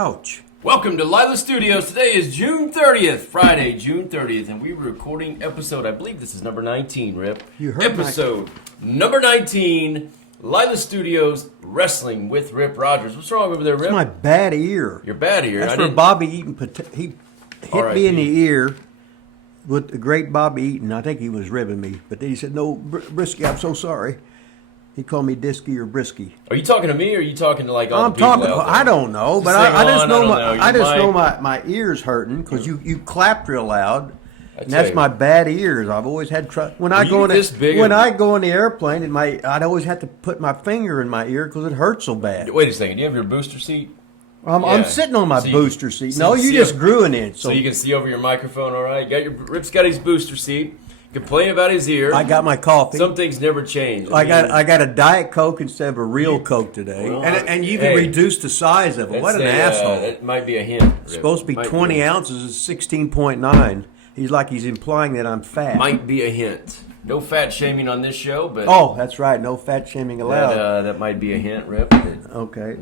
Ouch. Welcome to theLilasStudios. Today is June 30th, Friday, June 30th, and we're recording episode, I believe this is number 19, Rip. You heard episode number 19, theLilasStudios Wrestling with Rip Rogers. What's wrong over there, Rip? It's my bad ear. Your bad ear. That's where Bobby Eaton, he hit me in the ear with the great Bobby Eaton. I think he was ribbing me, but then he said, "No, Brisky, I'm so sorry." He called me Disky or Brisky. Are you talking to me, or are you talking to like all I'm the people talking. out there? I don't know, but I just know my ears hurting because you clapped real loud, and that's my bad ears. I've always had trouble when I go in the airplane, and I'd always have to put my finger in my ear because it hurts so bad. Wait a second. Do you have your booster seat? I'm sitting on my booster seat. No, you just grew an inch. So you can see over your microphone, all right? Rip's got his booster seat. Complain about his ear. I got my coffee. Some things never change. I got a Diet Coke instead of a real Coke today. Well, and you even reduced the size of it. What an asshole. It might be a hint. It's supposed to be 20 ounces. It's 16.9. He's implying that I'm fat. Might be a hint. No fat shaming on this show, but... Oh, that's right. No fat shaming allowed. That might be a hint, Rip. Okay.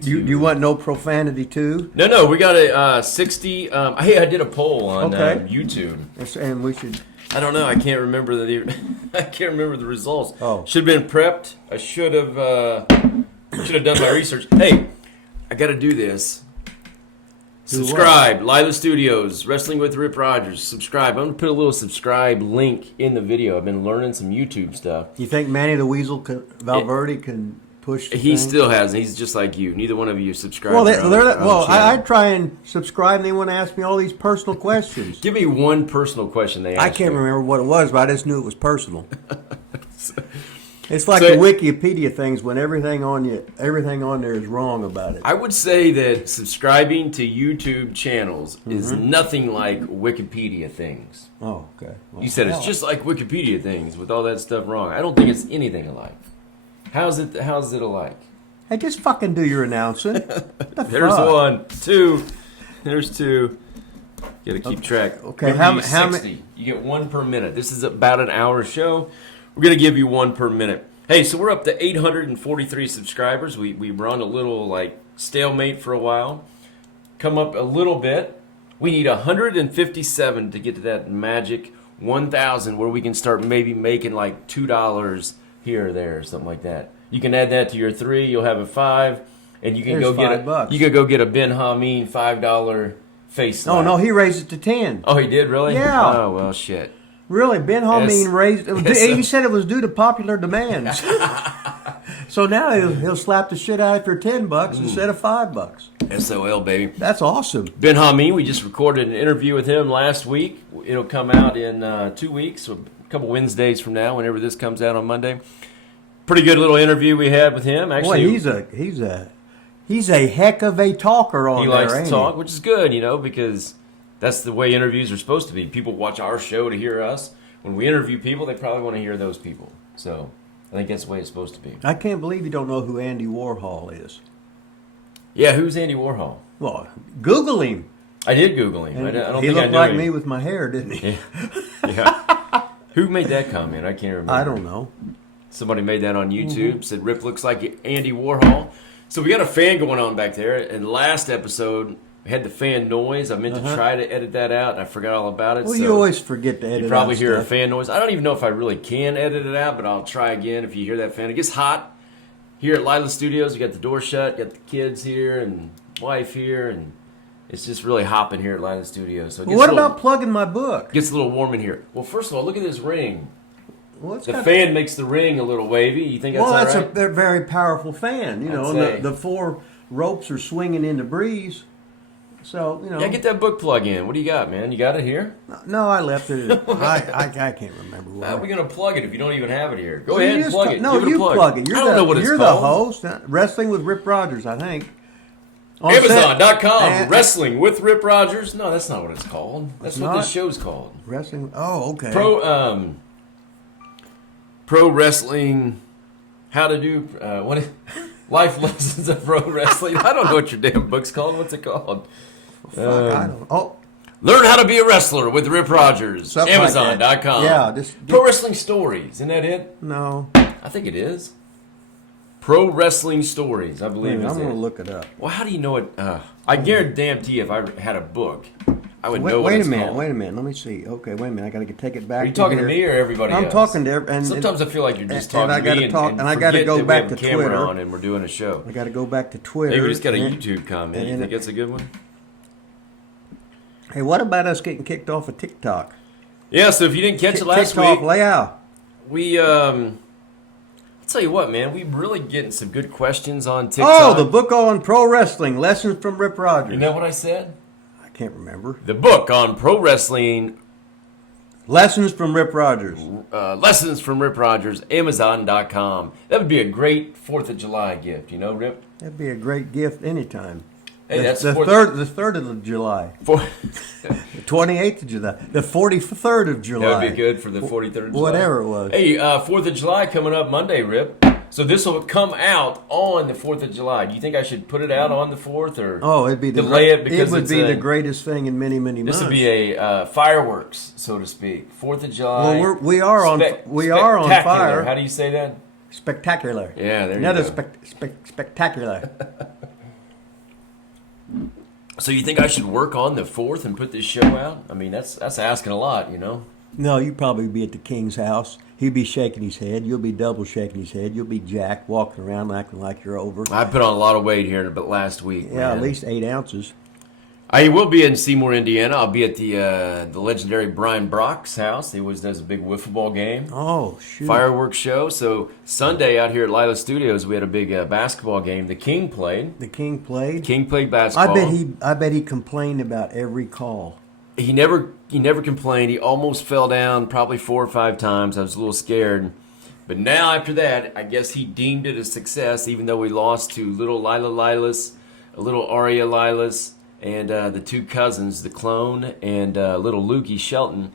You want no profanity, too? No. We got a 60... hey, I did a poll on YouTube. And we should... I don't know. I can't remember the results. Oh. Should have been prepped. I should have done my research. Hey, I got to do this. Subscribe, theLilasStudios, Wrestling with Rip Rogers. Subscribe. I'm going to put a little subscribe link in the video. I've been learning some YouTube stuff. You think Manny the Weasel Valverde can push the He thing? still hasn't. He's just like you. Neither one of you subscribe. Well, I try and subscribe, and they want to ask me all these personal questions. Give me one personal question they asked I can't you. remember what it was, but I just knew it was personal. It's like the Wikipedia things when everything on there is wrong about it. I would say that subscribing to YouTube channels is nothing like Wikipedia things. Oh, okay. Well, you said it's just like Wikipedia things with all that stuff wrong. I don't think it's anything alike. How's it alike? Hey, just fucking do your announcing. There's one, two. There's two. You gotta keep track. Okay, how many? You get one per minute. This is about an hour show. We're going to give you one per minute. Hey, so we're up to 843 subscribers. We run a little, stalemate for a while. Come up a little bit. We need 157 to get to that magic 1,000 where we can start maybe making, $2 here or there or something like that. You can add that to your 3. You'll have a 5. And you can go get a Ben Hameen $5 face slap. No, he raised it to 10. Oh, he did, really? Yeah. Oh, well, shit. Really, Ben Hameen raised it. He said it was due to popular demands. So now he'll slap the shit out of your $10 instead of $5. SOL, baby. That's awesome. Ben Hameen, we just recorded an interview with him last week. It'll come out in 2 weeks, or a couple Wednesdays from now, whenever this comes out on Monday. Pretty good little interview we had with him. Actually, boy, he's a heck of a talker on there. He likes to talk, which is good, because that's the way interviews are supposed to be. People watch our show to hear us. When we interview people, they probably want to hear those people. So I think that's the way it's supposed to be. I can't believe you don't know who Andy Warhol is. Yeah, who's Andy Warhol? Well, Google him. I did Google him. He looked like me with my hair, didn't he? Yeah. Who made that comment? I can't remember. I don't know. Somebody made that on YouTube. Said Rip looks like Andy Warhol. So we got a fan going on back there. And last episode, we had the fan noise. I meant to try to edit that out, and I forgot all about it. Well, you always forget to edit out. You probably hear a fan noise. I don't even know if I really can edit it out, but I'll try again if you hear that fan. It gets hot here at theLilasStudios. We got the door shut, got the kids here and wife here, and it's just really hopping here at theLilasStudios. So what about plugging my book? Gets a little warm in here. Well, first of all, look at this ring. Well, the fan makes the ring a little wavy. You think that's all right? Well, that's a very powerful fan. And the 4 ropes are swinging in the breeze. So, Yeah, get that book plug in. What do you got, man? You got it here? No, I left it. I can't remember where. How are we going to plug it if you don't even have it here? Go ahead and plug it. No, you plug it. I don't know what it's called. You're the host. Wrestling with Rip Rogers, I think. Amazon.com. Wrestling with Rip Rogers. No, that's not what it's called. That's what this show's called. Wrestling. Oh, okay. Pro wrestling. How to do life lessons of pro wrestling. I don't know what your damn book's called. What's it called? I don't. Oh. Learn how to be a wrestler with Rip Rogers. Amazon.com. Yeah. Pro wrestling stories. Isn't that it? No. I think it is. Pro Wrestling Stories, I believe. I'm going to look it up. Well, how do you know it? I guarantee if I had a book, I would know what it's called. Wait a minute. Let me see. Okay, wait a minute. I got to take it back. Are you talking to me or everybody else? I'm talking to everybody. Sometimes I feel like you're just talking to me and I got to go back to Twitter. On and we're doing a show. I got to go back to Twitter. Maybe we just got a YouTube comment. You think that's a good one? Hey, what about us getting kicked off of TikTok? Yeah, so if you didn't catch it last week, we I'll tell you what, man, we're really getting some good questions on TikTok. Oh, the book on pro wrestling, Lessons from Rip Rogers. You know what I said? I can't remember. The book on pro wrestling. Lessons from Rip Rogers. Lessons from Rip Rogers, Amazon.com. That would be a great 4th of July gift, you know, Rip? That'd be a great gift anytime. Hey, that's the 3rd of July. The 28th of July. The 43rd of July. That would be good for the 43rd of July. Whatever it was. Hey, 4th of July coming up Monday, Rip. So this will come out on the 4th of July. Do you think I should put it out on the 4th or it'd be delay it because it would be the greatest thing in many, many months. This would be a fireworks, so to speak. 4th of July. Well, we are on fire. How do you say that? Spectacular. Yeah, there you go. Spectacular. So you think I should work on the 4th and put this show out? I mean, that's asking a lot, you know? No, you'd probably be at the King's house. He'd be shaking his head. You'll be double shaking his head. You'll be Jack walking around acting like you're over. I put on a lot of weight here last week. Yeah, man. At least 8 ounces. I will be in Seymour, Indiana. I'll be at the legendary Brian Brock's house. He always does a big wiffle ball game. Oh, shoot. Fireworks show. So Sunday out here at LilasStudios, we had a big basketball game. The King played. King played basketball. I bet he complained about every call. He never complained. He almost fell down probably 4 or 5 times. I was a little scared. But now after that, I guess he deemed it a success, even though we lost to little Lilas, little Aria Lilas, and the 2 cousins, the clone and little Lukey Shelton,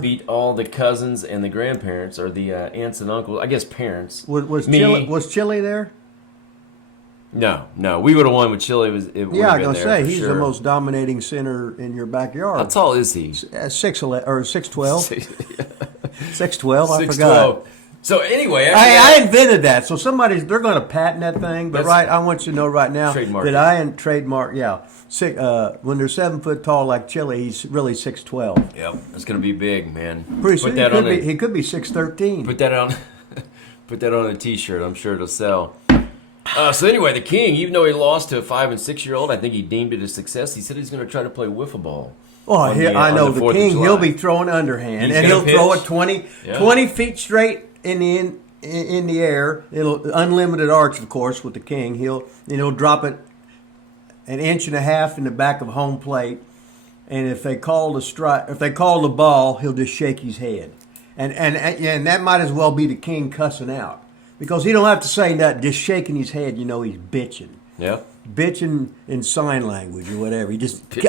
beat all the cousins and the grandparents, or the aunts and uncles, I guess parents. Was Chili there? No. We would have won with Chili. I was going to say, he's the most dominating center in your backyard. How tall is he? 6'11", or 6'12". 6'12", I 6'12". forgot. So anyway, I invented that. So they're going to patent that thing. But I want you to know right now that I am trademark. Yeah, when they're 7 foot tall like Chili, he's really 6'12". Yep, that's going to be big, man. Pretty soon he could be 6'13". Put that on a T-shirt. I'm sure it'll sell. So anyway, the King, even though he lost to a 5- and 6-year-old, I think he deemed it a success. He said he's going to try to play wiffle ball. Oh, I know the King. He'll be throwing underhand, and he'll throw it 20 feet straight in the air. It'll unlimited arch, of course, with the King. He'll drop it 1.5 inches in the back of home plate, and if they call the ball, he'll just shake his head, and that might as well be the King cussing out. Because he don't have to say nothing, just shaking his head, he's bitching. Yeah. Bitching in sign language or whatever.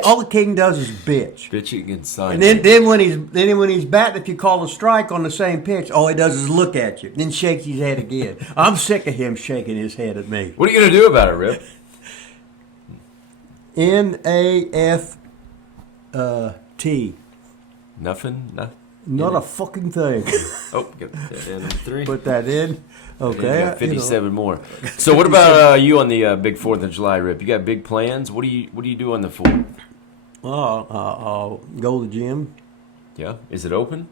All the King does is bitch. Bitching in sign language. And then when he's batting, if you call a strike on the same pitch, all he does is look at you, then shakes his head again. I'm sick of him shaking his head at me. What are you going to do about it, Rip? NAFT. Nothing? Not a fucking thing. Oh, get that in 3. Put that in. Okay. You got 57 more. So what about you on the big 4th of July, Rip? You got big plans? What do you do on the 4th? Well, I'll go to the gym. Yeah. Is it open?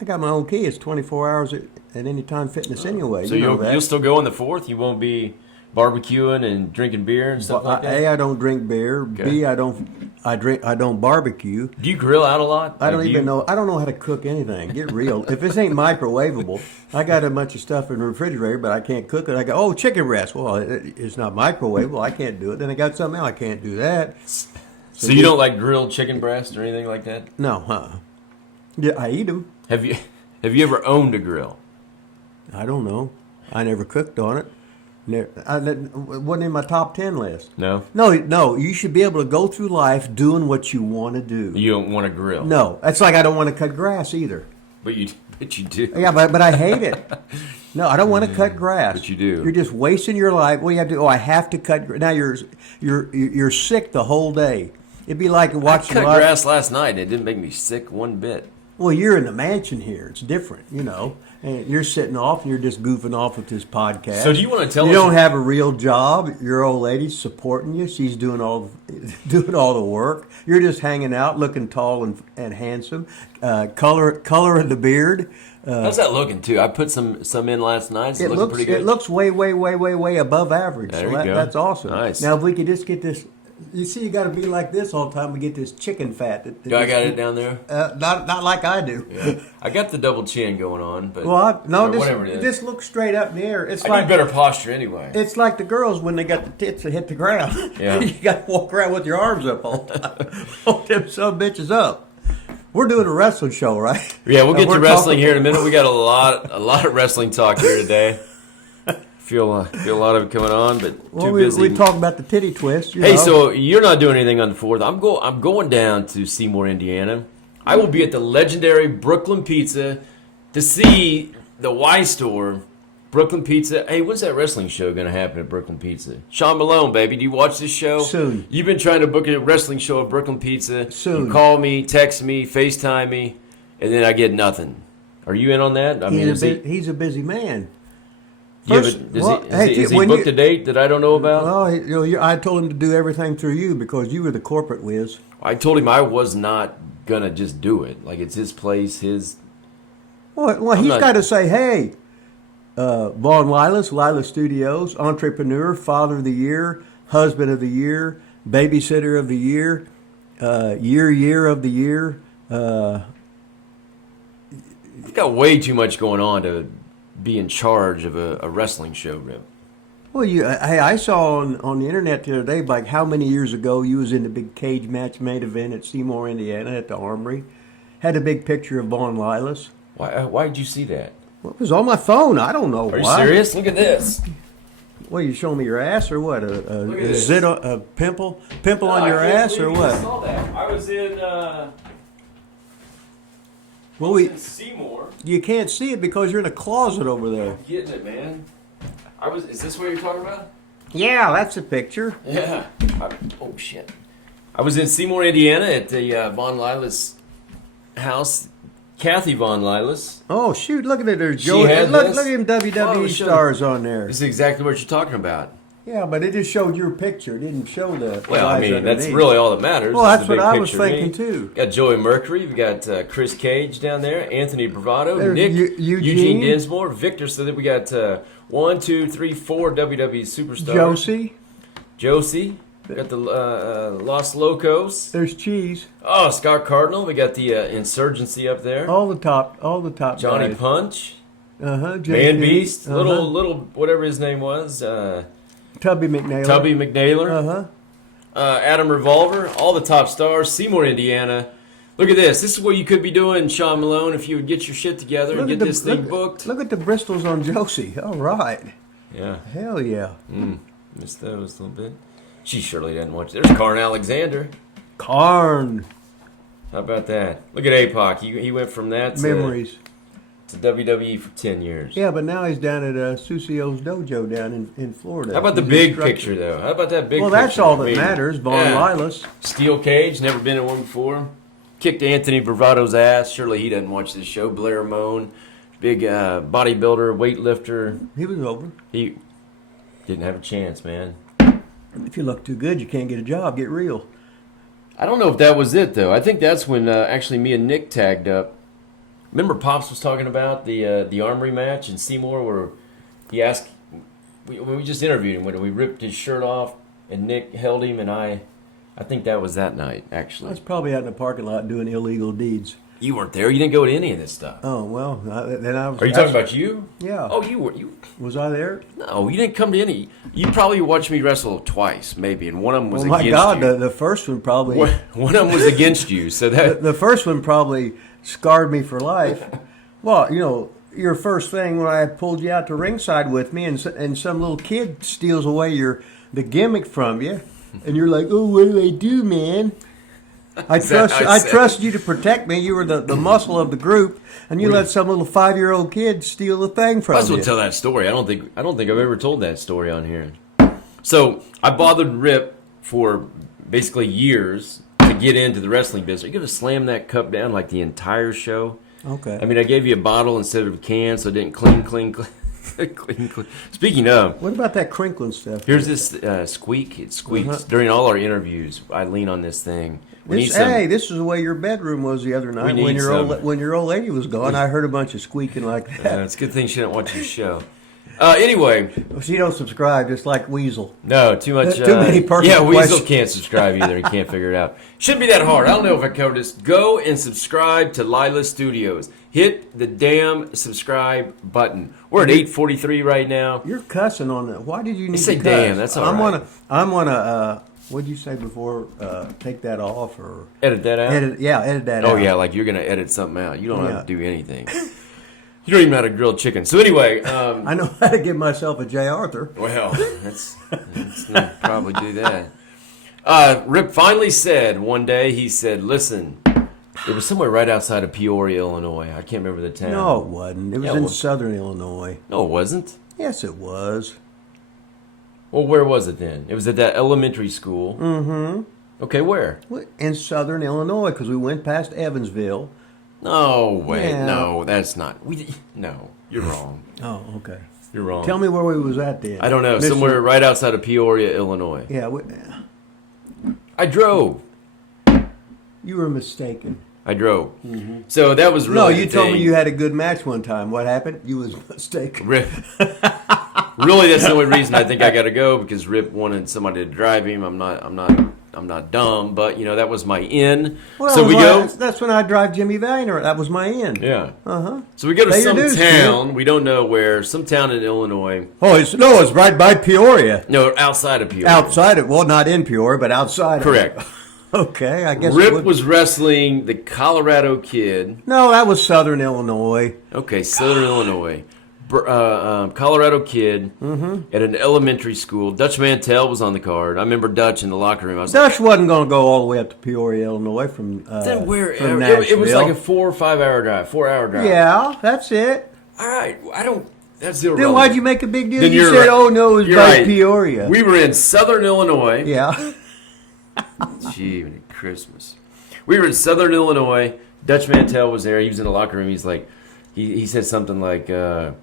I got my own key. It's 24 hours at any time fitness anyway. So you'll still go on the 4th? You won't be barbecuing and drinking beer and stuff like that? A, I don't drink beer. Okay. B, I don't barbecue. Do you grill out a lot? I don't know how to cook anything. Get real. If this ain't microwavable, I got a bunch of stuff in the refrigerator, but I can't cook it. I go, chicken breast. Well, it's not microwavable. I can't do it. Then I got something else. I can't do that. So you don't like grilled chicken breast or anything like that? No, Yeah, I eat them. Have you ever owned a grill? I don't know. I never cooked on it. It wasn't in my top 10 list. No? No. You should be able to go through life doing what you want to do. You don't want to grill? No. That's like I don't want to cut grass either. But you do. Yeah, but I hate it. No, I don't want to cut grass. But you do. You're just wasting your life. What do you have to do? Oh, I have to cut grass. Now you're sick the whole day. It'd be like watching. I cut grass last night. It didn't make me sick one bit. Well, you're in the mansion here. It's different, And you're sitting off, and you're just goofing off with this podcast. So do you want to tell us? You don't have a real job. Your old lady's supporting you. She's doing all the work. You're just hanging out, looking tall and handsome. Color of the beard. How's that looking too? I put some in last night. It's looking pretty good. It looks way above average. There you go. That's awesome. Nice. Now if we could just get this. You see, you got to be like this all the time to get this chicken fat. Do I got it down there? Not like I do. Yeah. I got the double chin going on, but whatever it is. Just look straight up in the air. It's I need better posture anyway. It's like the girls when they got the tits that hit the ground. Yeah. You got to walk around with your arms up all the time. Hold them some bitches up. We're doing a wrestling show, right? Yeah, we'll get to wrestling here in a minute. We got a lot of wrestling talk here today. Feel a lot of it coming on, but too busy. We talk about the titty twist. Hey, so you're not doing anything on the 4th. I'm going down to Seymour, Indiana. I will be at the legendary Brooklyn Pizza to see the Y Store. Brooklyn Pizza. Hey, when's that wrestling show going to happen at Brooklyn Pizza? Sean Malone, baby. Do you watch this show? Soon. You've been trying to book a wrestling show at Brooklyn Pizza. Soon. You call me, text me, FaceTime me, and then I get nothing. Are you in on that? He's a busy man. Has he booked a date that I don't know about? Well, I told him to do everything through you because you were the corporate whiz. I told him I was not going to just do it. Like, it's his place, his... Well, he's got to say, hey, Von Lilas, theLilasStudios, entrepreneur, father of the year, husband of the year, babysitter of the year, year of the year. You've got way too much going on to be in charge of a wrestling show, Rip. Well, I saw on the internet the other day, like how many years ago you was in the big cage match main event at Seymour, Indiana, at the Armory. Had a big picture of Von Lilas. Why did you see that? Well, it was on my phone. I don't know why. Are you serious? Look at this. Well, you showing me your ass or what? Is it a pimple on your ass or what? I saw that. I was in. In Seymour. You can't see it because you're in a closet over there. I'm getting it, man. Is this what you're talking about? Yeah, that's a picture. Yeah. Oh shit. I was in Seymour, Indiana, at the Von Lilas house. Kathy Von Lilas. Oh shoot! Look at it. There's Joe. Look at them WWE Stars on there. This is exactly what you're talking about. Yeah, but it just showed your picture. It didn't show the. Well, I mean, that's really all that matters. Well, that's what I was thinking too. We got Joey Mercury. We got Chris Cage down there. Anthony Bravado. There's Nick. Eugene Dinsmore. Victor. So that we got 1, 2, 3, 4 WWE Superstars. Josie. We got the Los Locos. There's Cheese. Oh, Scott Cardinal. We got the Insurgency up there. All the top Johnny guys. Punch. Man Beast. Little whatever his name was. Tubby McNailer. Adam Revolver. All the top stars. Seymour, Indiana. Look at this. This is what you could be doing, Sean Malone, if you would get your shit together and get this thing booked. Look at the Bristols on Josie. All right. Yeah. Hell yeah. Missed those a little bit. She surely doesn't watch. There's Karn Alexander. Karn. How about that? Look at APOC. He went from that to Memories. To WWE for 10 years. Yeah, but now he's down at Susio's dojo down in Florida. How about the big picture, though? How about that big picture? Well, that's all that matters. Von Lilas. Steel cage. Never been in one before. Kicked Anthony Bravado's ass. Surely he doesn't watch this show. Blair Moan. Big bodybuilder, weightlifter. He was over. He didn't have a chance, man. If you look too good, you can't get a job. Get real. I don't know if that was it, though. I think that's when actually me and Nick tagged up. Remember Pops was talking about the Armory match in Seymour where he asked, when we just interviewed him, when we ripped his shirt off and Nick held him, and I think that was that night, actually. I was probably out in the parking lot doing illegal deeds. You weren't there. You didn't go to any of this stuff. Oh, well, then I was... Are you talking about you? Yeah. Oh, you were. Was I there? No, you didn't come to any. You probably watched me wrestle twice, maybe, and one of them was against you. Oh, my God, the first one probably... One of them was against you, so that... The first one probably scarred me for life. Well, your first thing when I pulled you out to ringside with me and some little kid steals away the gimmick from you, and you're like, oh, what do I do, man? I trust you to protect me. You were the muscle of the group, and you let some little 5-year-old kid steal the thing from you. I was going to tell that story. I don't think I've ever told that story on here. So I bothered Rip for basically years to get into the wrestling business. Are you going to slam that cup down like the entire show? Okay. I mean, I gave you a bottle instead of a can, so it didn't clean. Clean. Speaking of, what about that crinkling stuff? Here's this squeak. It squeaks during all our interviews. I lean on this thing. This is the way your bedroom was the other night when your old lady was gone. I heard a bunch of squeaking like that. It's a good thing she didn't watch your show. Anyway, she don't subscribe, just like Weasel. No, too much. Too many personal Weasel questions. can't subscribe either. He can't figure it out. Shouldn't be that hard. I don't know if I covered this. Go and subscribe to LilasStudios. Hit the damn subscribe button. We're at 8:43 right now. You're cussing on that. Why did you need to say cuss? damn? That's all right. I'm gonna. What did you say before? Take that off or edit that out? Edit that out. Oh yeah, like you're gonna edit something out. You don't have to do anything. You don't even know how to grill chicken. So anyway, I know how to give myself a J. Arthur. Well, let's not probably do that. Rip finally said one day. He said, "Listen, it was somewhere right outside of Peoria, Illinois. I can't remember the town. No, it wasn't. It was in southern Illinois. No, it wasn't. Yes, it was. Well, where was it then? It was at that elementary school. Mm-hmm. Okay, where? In southern Illinois, because we went past Evansville. No, wait. Yeah. No, that's not. No, you're wrong. Oh, okay. You're wrong. Tell me where we was at then. I don't know. Somewhere right outside of Peoria, Illinois. Yeah. I drove. You were mistaken. I drove. Mm-hmm. So that was really No, you told me you had a good match one time. What happened? You was mistaken. Rip. Really, that's the only reason I think I got to go, because Rip wanted somebody to drive him. I'm not dumb, but that was my in. Well, so we go. That's when I drive Jimmy Vayner. That was my in. Yeah. Uh-huh. So we go to some town. We don't know where. Some town in Illinois. Oh, it's right by Peoria. No, outside of Peoria. Outside of, well, not in Peoria, but outside. Correct. Of Okay, I guess Rip was wrestling the Colorado Kid. No, that was Southern Illinois. Okay, Southern Illinois. Colorado Kid at an elementary school. Dutch Mantel was on the card. I remember Dutch in the locker room. Dutch wasn't going to go all the way up to Peoria, Illinois from Nashville. It was like a 4 or 5 hour drive. 4 hour drive. Yeah, that's it. All right, that's irrelevant. Then why'd you make a big deal? Then You said, oh no, it was by Peoria. We were in Southern Illinois. Yeah. Gee, Christmas. We were in Southern Illinois. Dutch Mantel was there. He was in the locker room. He's like, he said something like, "How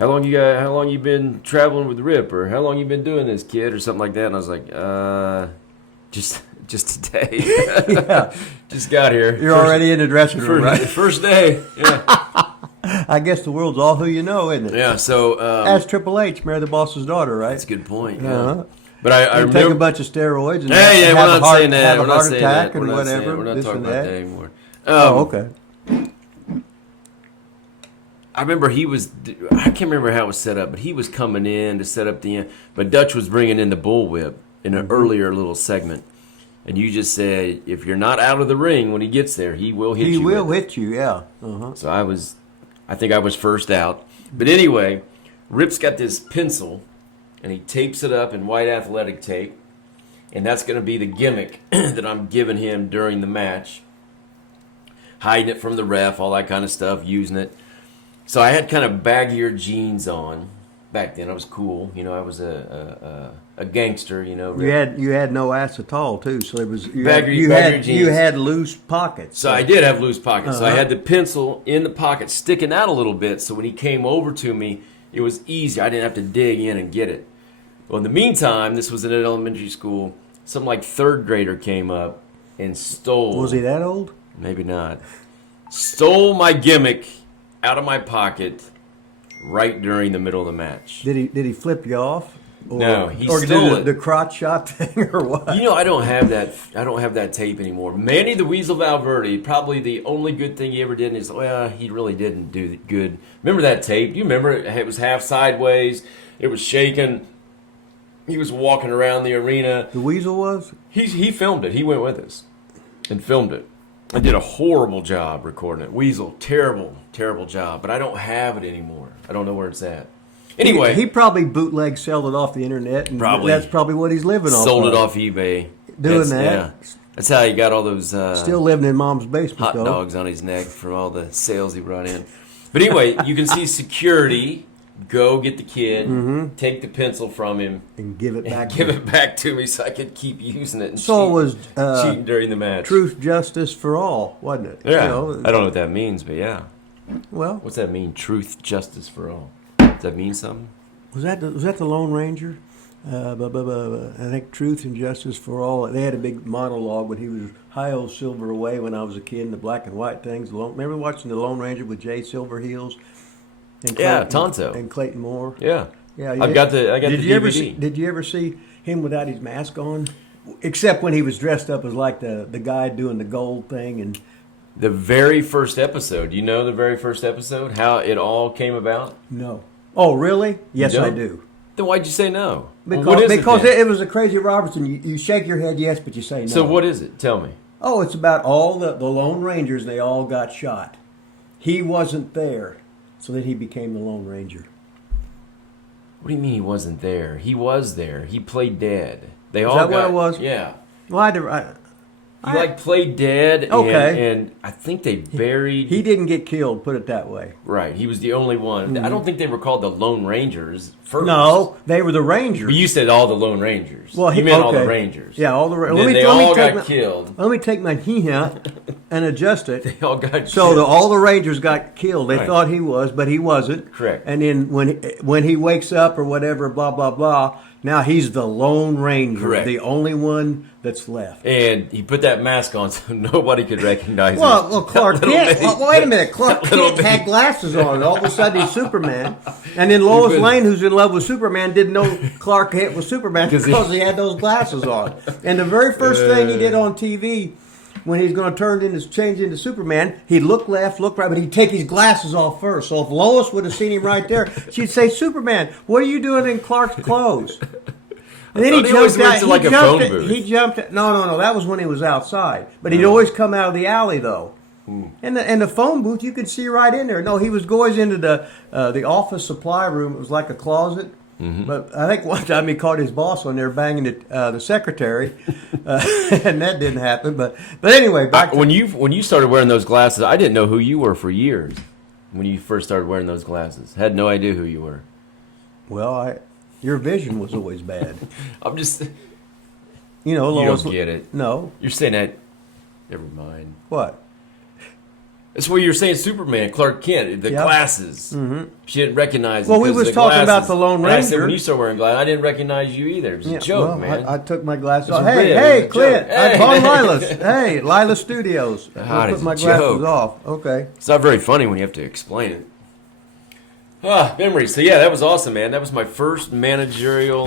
long you been traveling with Rip, or how long you been doing this, kid?" or something like that. And I was like, just today. Yeah. Just got here. You're already in the dressing room, right? First day. Yeah. I guess the world's all who you know, isn't it? Yeah. So ask Triple H, marry the boss's daughter, right? That's a good point. Yeah. Uh-huh. But I remember, take a bunch of steroids and we're not saying that. Have a heart attack and whatever. We're not talking about that anymore. Okay. I remember I can't remember how it was set up, but he was coming in to set up the end. But Dutch was bringing in the bullwhip in an earlier little segment. And you just said, if you're not out of the ring when he gets there, he will hit you. He will hit you, yeah. Uh-huh. So I think I was first out. But anyway, Rip's got this pencil, and he tapes it up in white athletic tape. And that's going to be the gimmick that I'm giving him during the match. Hiding it from the ref, all that kind of stuff, using it. So I had kind of baggier jeans on back then. I was cool. I was a gangster, You had no ass at all, too. So it was you had loose pockets. So I did have loose pockets. So I had the pencil in the pocket sticking out a little bit. So when he came over to me, it was easy. I didn't have to dig in and get it. Well, in the meantime, this was in an elementary school. Some like third grader came up and stole. Was he that old? Maybe not. Stole my gimmick out of my pocket right during the middle of the match. Did he flip you off? No, he stole it. The crotch shot thing or what? I don't have that. I don't have that tape anymore. Manny the Weasel Valverde, probably the only good thing he ever did. Is he really didn't do good. Remember that tape? You remember it? It was half sideways. It was shaking. He was walking around the arena. The Weasel was? He filmed it. He went with us and filmed it. I did a horrible job recording it. Weasel, terrible job. But I don't have it anymore. I don't know where it's at. Anyway. He probably bootleg sold it off the internet. And that's probably what he's living off. Sold it off eBay. Doing that. Yeah. That's how he got all those still living in mom's basement, hot dogs on his neck from all the sales he brought in. But anyway, you can see security go get the kid, take the pencil from him, and give it back to me so I could keep using it. And so it was cheating during the match. Truth, justice for all, wasn't it? Yeah, I don't know what that means, but yeah. Well, what's that mean? Truth, justice for all. Does that mean something? Was that the Lone Ranger? I think truth and justice for all. They had a big monologue when he was high old silver away when I was a kid in the black and white things. Remember watching the Lone Ranger with Jay Silverheels? And Tonto and Clayton Moore. Yeah. I got the DVD. Did you ever see him without his mask on? Except when he was dressed up as like the guy doing the gold thing and. The very first episode. You know the very first episode? How it all came about? No. Oh, really? Yes, I do. Then why'd you say no? Because it was a Crazy Robertson. You shake your head yes, but you say no. So what is it? Tell me. Oh, it's about all the Lone Rangers. And they all got shot. He wasn't there, so then he became the Lone Ranger. What do you mean he wasn't there? He was there. He played dead. Is that what it was? Yeah. Well, He played dead, okay. and I think they buried... He didn't get killed, put it that way. Right, he was the only one. Mm-hmm. I don't think they were called the Lone Rangers first. No, they were the Rangers. But you said all the Lone Rangers. Well, you meant all the Rangers. Yeah, all the Rangers. They all got killed. Let me take my and adjust it. They all got killed. So all the Rangers got killed. They thought he was, but he wasn't. Correct. And then when he wakes up or whatever, blah, blah, blah, now he's the Lone Ranger. Correct. The only one that's left. And he put that mask on so nobody could recognize him. Well, Clark Kent. Wait a minute. Clark Kent had glasses on. All of a sudden he's Superman. And then Lois Lane, who's in love with Superman, didn't know Clark Kent was Superman because he had those glasses on. And the very first thing he did on TV, when he's going to change into Superman, he'd look left, look right, but he'd take his glasses off first. So if Lois would have seen him right there, she'd say, "Superman, what are you doing in Clark's clothes?" And then he jumped out. He jumped. No. That was when he was outside. But he'd always come out of the alley, though. And the phone booth, you could see right in there. No, he was going into the office supply room. It was like a closet. Mm-hmm. But I think one time he caught his boss on there banging the secretary, and that didn't happen. But anyway, when you started wearing those glasses, I didn't know who you were for years. When you first started wearing those glasses, I had no idea who you were. Well, your vision was always bad. I'm just, you don't get it. No, you're saying that. Never mind. What? That's what you're saying, Superman, Clark Kent, the glasses. Mm-hmm. She didn't recognize. Well, we was talking about the Lone Ranger. I said when you started wearing glasses, I didn't recognize you either. It was a joke, man. I took my glasses off. Hey, Clint, I'm on Lilas. Hey, theLilasStudios. I put my glasses off. Okay. It's not very funny when you have to explain it. Memories. So yeah, that was awesome, man. That was my first managerial.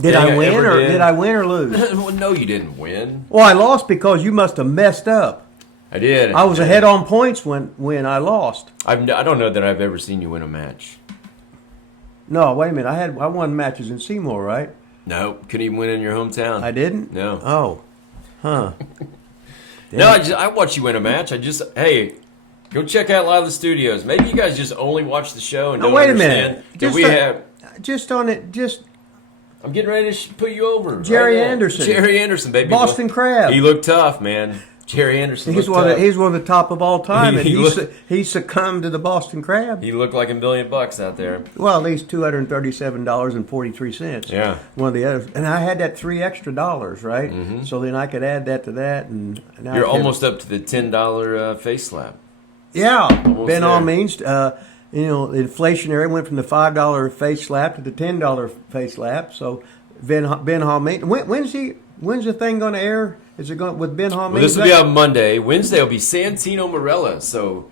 Did I win or lose? Well, no, you didn't win. Well, I lost because you must have messed up. I did. I was ahead on points when I lost. I don't know that I've ever seen you win a match. No, wait a minute. I won matches in Seymour, right? No, couldn't even win in your hometown. I didn't? No. Oh. Huh. No, I watched you win a match. Hey, go check out theLilasStudios. Maybe you guys just only watch the show and don't understand. Wait a minute. I'm getting ready to put you over. Jerry Anderson. Jerry Anderson, baby. Boston Crab. He looked tough, man. Jerry Anderson. He's one of the top of all time, and he succumbed to the Boston Crab. He looked like $1 million out there. Well, at least $237.43. Yeah. One of the others, and I had that $3 extra, right? Mm-hmm. So then I could add that to that, and now you're almost up to the $10 face slap. Yeah, Ben all means. Inflationary went from the $5 face slap to the $10 face slap. So Ben Hall means. When's the thing going to air? Is it going with Ben Hall? Well, this will be on Monday. Wednesday will be Santino Marella. So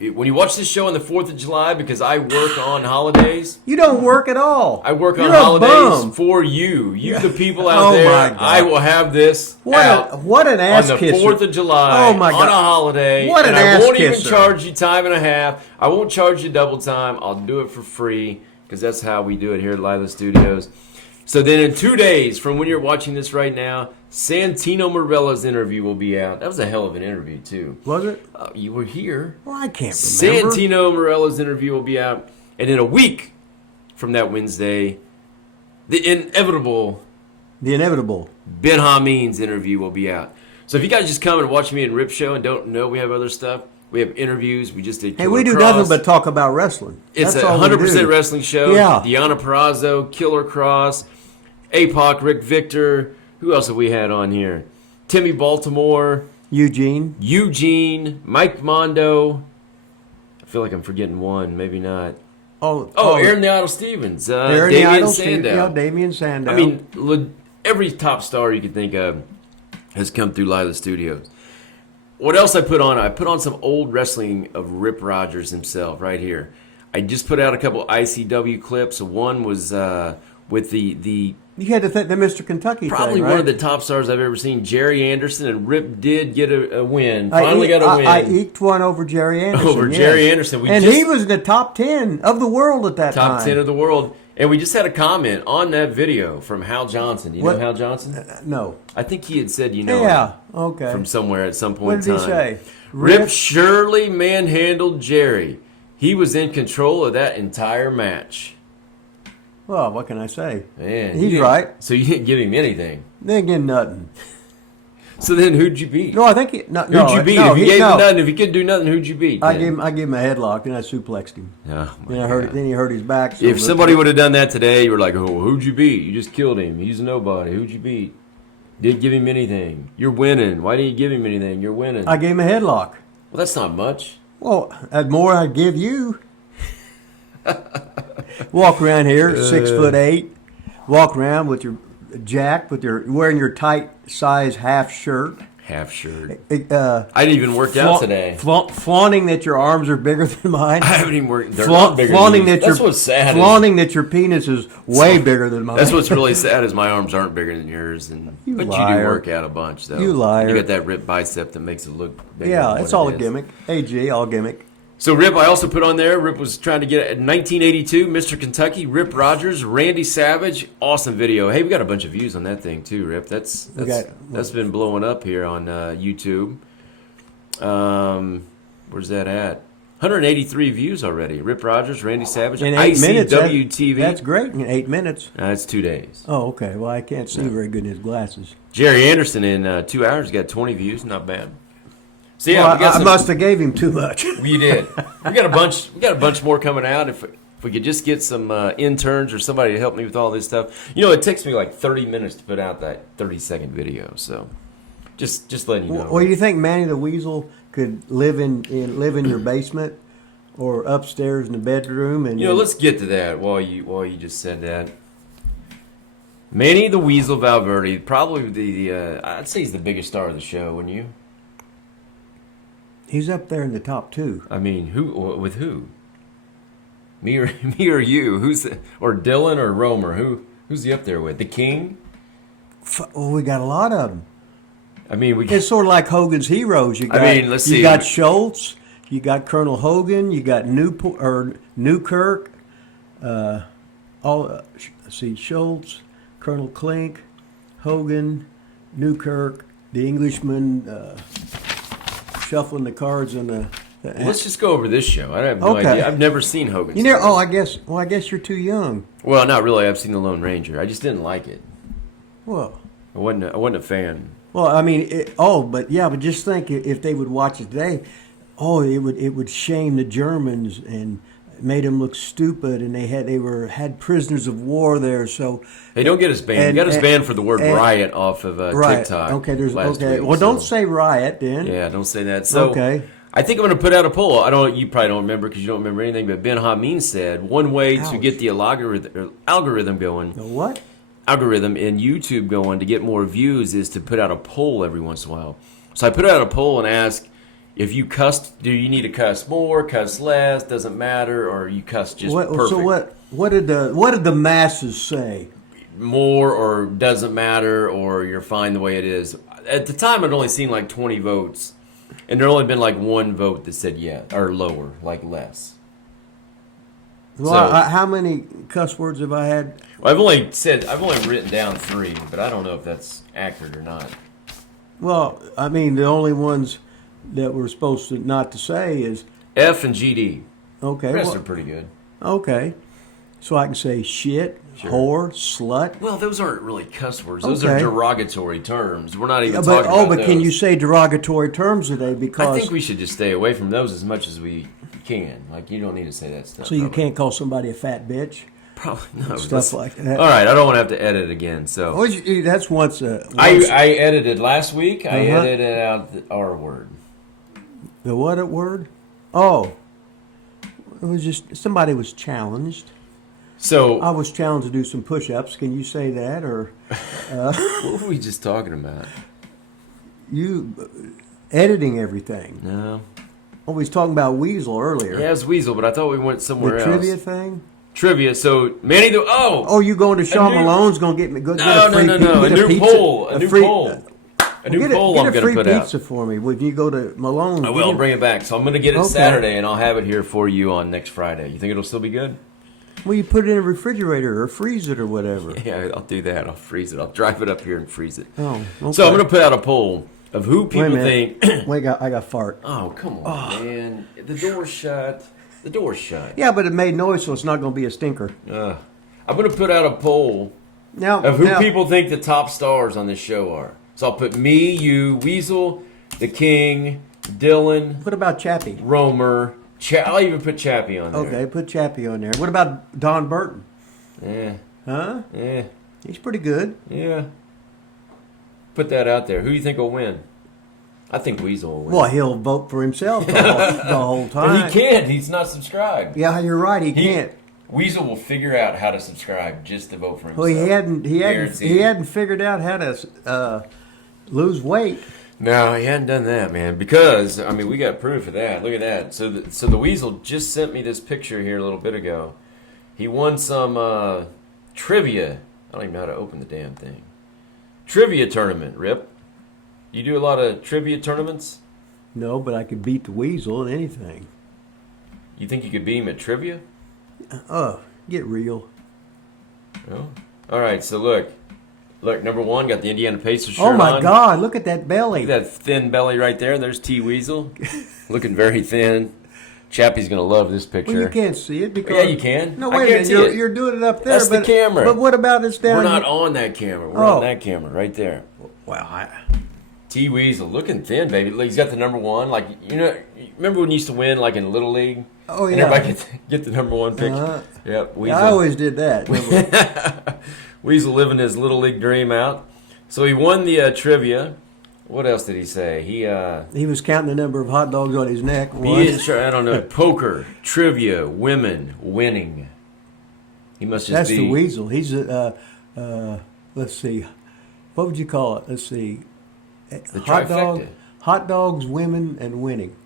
when you watch this show on the 4th of July, because I work on holidays. You don't work at all. I work on holidays for you. You, the people out there. My God. I will have this what an ass on the kisser. 4th of July on a holiday. What an ass I won't kisser. even charge you time and a half. I won't charge you double time. I'll do it for free because that's how we do it here at theLilasStudios. So then in 2 days from when you're watching this right now, Santino Marella's interview will be out. That was a hell of an interview, too. Was it? You were here. Well, I can't remember. Santino Marella's interview will be out. And in a week from that Wednesday, the inevitable Ben Hameen's interview will be out. So if you guys just come and watch me in Rip Show and don't know we have other stuff, We have interviews. We just did. Hey, we do nothing but talk about wrestling. It's a 100% wrestling show. Yeah. Deanna Purrazzo, Killer Cross, APOC, Rick Victor. Who else have we had on here? Timmy Baltimore. Eugene. Mike Mondo. I feel like I'm forgetting one. Maybe not. Aaron the Idol Stevens. Damian Sandow. Yeah, Damian Sandow. I mean, every top star you could think of has come through LilasStudios. What else I put on? I put on some old wrestling of Rip Rogers himself right here. I just put out a couple ICW clips. One was with the you had to think the Mr. Kentucky probably thing, right? One of the top stars I've ever seen, Jerry Anderson, and Rip did get a win. Finally got a win. I eked one over Jerry Anderson. Jerry Anderson. He was in the top 10 of the world at that time. Top 10 of the world. And we just had a comment on that video from Hal Johnson. You know Hal Johnson? No. I think he had said, okay. From somewhere at some point in time. What did he say? Rip surely manhandled Jerry. He was in control of that entire match. Well, what can I say? Man, he's right. So you didn't give him anything. Didn't get nothing. So then, who'd you beat? No, I think who'd you beat? If you gave him nothing, if he couldn't do nothing, who'd you beat? I gave him a headlock, and I suplexed him. Oh, then he hurt his back. If somebody would have done that today, you were like, "Oh, who'd you beat? You just killed him. He's a nobody. Who'd you beat? Didn't give him anything. You're winning. Why didn't you give him anything? You're winning." I gave him a headlock. Well, that's not much. Well, the more I'd give you. Walk around here, 6'8". Walk around with your jacked, wearing your tight size half shirt. I didn't even work out today. Flaunting that your arms are bigger than mine. I haven't even worked. Flaunting that that's what's sad. Flaunting that your penis is way bigger than mine. That's what's really sad is my arms aren't bigger than yours. But you do work out a bunch, though. You liar. You got that ripped bicep that makes it look bigger. Yeah, it's all a gimmick. AG, all gimmick. So Rip, I also put on there. Rip was trying to get it 1982, Mr. Kentucky, Rip Rogers, Randy Savage, awesome video. Hey, we got a bunch of views on that thing too, Rip. That's been blowing up here on YouTube. Where's that at? 183 views already. Rip Rogers, Randy Savage, in 8 minutes. ICW-TV. That's great. In 8 minutes. That's 2 days. Oh, okay. Well, I can't see very good in his glasses. Jerry Anderson in 2 hours got 20 views. Not bad. So yeah, I must have gave him too much. You did. We got a bunch more coming out. If we could just get some interns or somebody to help me with all this stuff. It takes me like 30 minutes to put out that 30-second video. So just letting you know. Well, you think Manny the Weasel could live in your basement or upstairs in the bedroom? And let's get to that while you just said that. Manny the Weasel Valverde, probably I'd say he's the biggest star of the show, wouldn't you? He's up there in the top 2. I mean, with who? Me or you? Or Dylan or Romer? Who's he up there with? The King? Well, we got a lot of them. I mean, it's sort of like Hogan's Heroes. Let's see. You got Schultz. You got Colonel Hogan. You got Newkirk. Schultz, Colonel Klink, Hogan, Newkirk, the Englishman. Shuffling the cards in the let's just go over this show. I have no idea. I've never seen Hogan's. I guess you're too young. Well, not really. I've seen The Lone Ranger. I just didn't like it. Well, I wasn't a fan. Well, I mean, but just think if they would watch it today, it would shame the Germans and made them look stupid, and they had prisoners of war there. So hey, don't get us banned. You got us banned for the word riot off of TikTok. Okay, well, don't say riot then. Yeah, don't say that. So I think I'm going to put out a poll. You probably don't remember because you don't remember anything. But Ben Hameen said one way to get the algorithm going. The what? Algorithm in YouTube going to get more views is to put out a poll every once in a while. So I put out a poll and asked, if you cuss, do you need to cuss more, cuss less, doesn't matter, or you cuss just perfect? So what did the masses say? More or doesn't matter, or you're fine the way it is. At the time, I'd only seen like 20 votes, and there only been like one vote that said yeah or lower, like less. Well, how many cuss words have I had? Well, I've only written down 3, but I don't know if that's accurate or not. Well, I mean, the only ones that we're supposed to not to say is F and GD. Okay. The rest are pretty good. Okay. So I can say shit, whore, slut. Well, those aren't really cuss words. Those are derogatory terms. We're not even talking about but can you say derogatory terms today? Because I think we should just stay away from those as much as we can. Like, you don't need to say that stuff. So you can't call somebody a fat bitch? Probably no. Stuff like that. All right, I don't want to have to edit again. So that's once. I edited last week. I edited out the R word. The what word? Oh, it was just somebody was challenged. So I was challenged to do some push-ups. Can you say that or? What were we just talking about? You editing everything. No. Oh, we was talking about Weasel earlier. Yeah, it's Weasel, but I thought we went somewhere else. The trivia thing. Trivia. So Manny the Oh, you going to Sean Malone's going to get me? Go get a free no. A new poll. A new poll. A new poll I'm going to put out. Get a free pizza for me when you go to Malone's. I will bring it back. So I'm going to get it Saturday, and I'll have it here for you on next Friday. You think it'll still be good? Well, you put it in a refrigerator or freeze it or whatever. Yeah, I'll do that. I'll freeze it. I'll drive it up here and freeze it. Oh, okay. So I'm going to put out a poll of who people think. Wait, I got fart. Oh, come on, man. The door's shut. The door's shut. Yeah, but it made noise, so it's not going to be a stinker. I'm going to put out a poll of who people think the top stars on this show are. So I'll put me, you, Weasel, the King, Dylan. What about Chappie? Romer. I'll even put Chappie on there. Okay, put Chappie on there. What about Don Burton? Yeah. Huh? Yeah. He's pretty good. Yeah. Put that out there. Who do you think will win? I think Weasel will win. Well, he'll vote for himself the whole time. But he can't. He's not subscribed. Yeah, you're right. He can't. Weasel will figure out how to subscribe just to vote for himself. Well, he hadn't figured out how to lose weight. No, he hadn't done that, man. Because we got proof of that. Look at that. So the Weasel just sent me this picture here a little bit ago. He won some trivia. I don't even know how to open the damn thing. Trivia tournament, Rip. You do a lot of trivia tournaments? No, but I could beat the Weasel in anything. You think you could beat him at trivia? Get real. Oh. All right, so look, number one, got the Indiana Pacers shirt on. Oh, my on. God, look at that belly. Look at that thin belly right there. There's T. Weasel, looking very thin. Chappie's going to love this picture. Well, you can't see it because... Yeah, you can. No, wait a minute. You're doing it up there. That's the camera. But what about this down here? We're here? not on that camera. We're on that camera right there. Wow. T. Weasel, looking thin, baby. Look, he's got the number one. Like, remember when you used to win, like, in Little League? Oh, yeah. And everybody could get the number one picture? Yep, Weasel. I always did that. Weasel living his Little League dream out. So he won the trivia. What else did he say? He was counting the number of hot dogs on his neck. I don't know. Poker, trivia, women, winning. He must just be... That's the Weasel. He's let's see. What would you call it? Let's see. The trifecta. Hot dogs, women, and winning.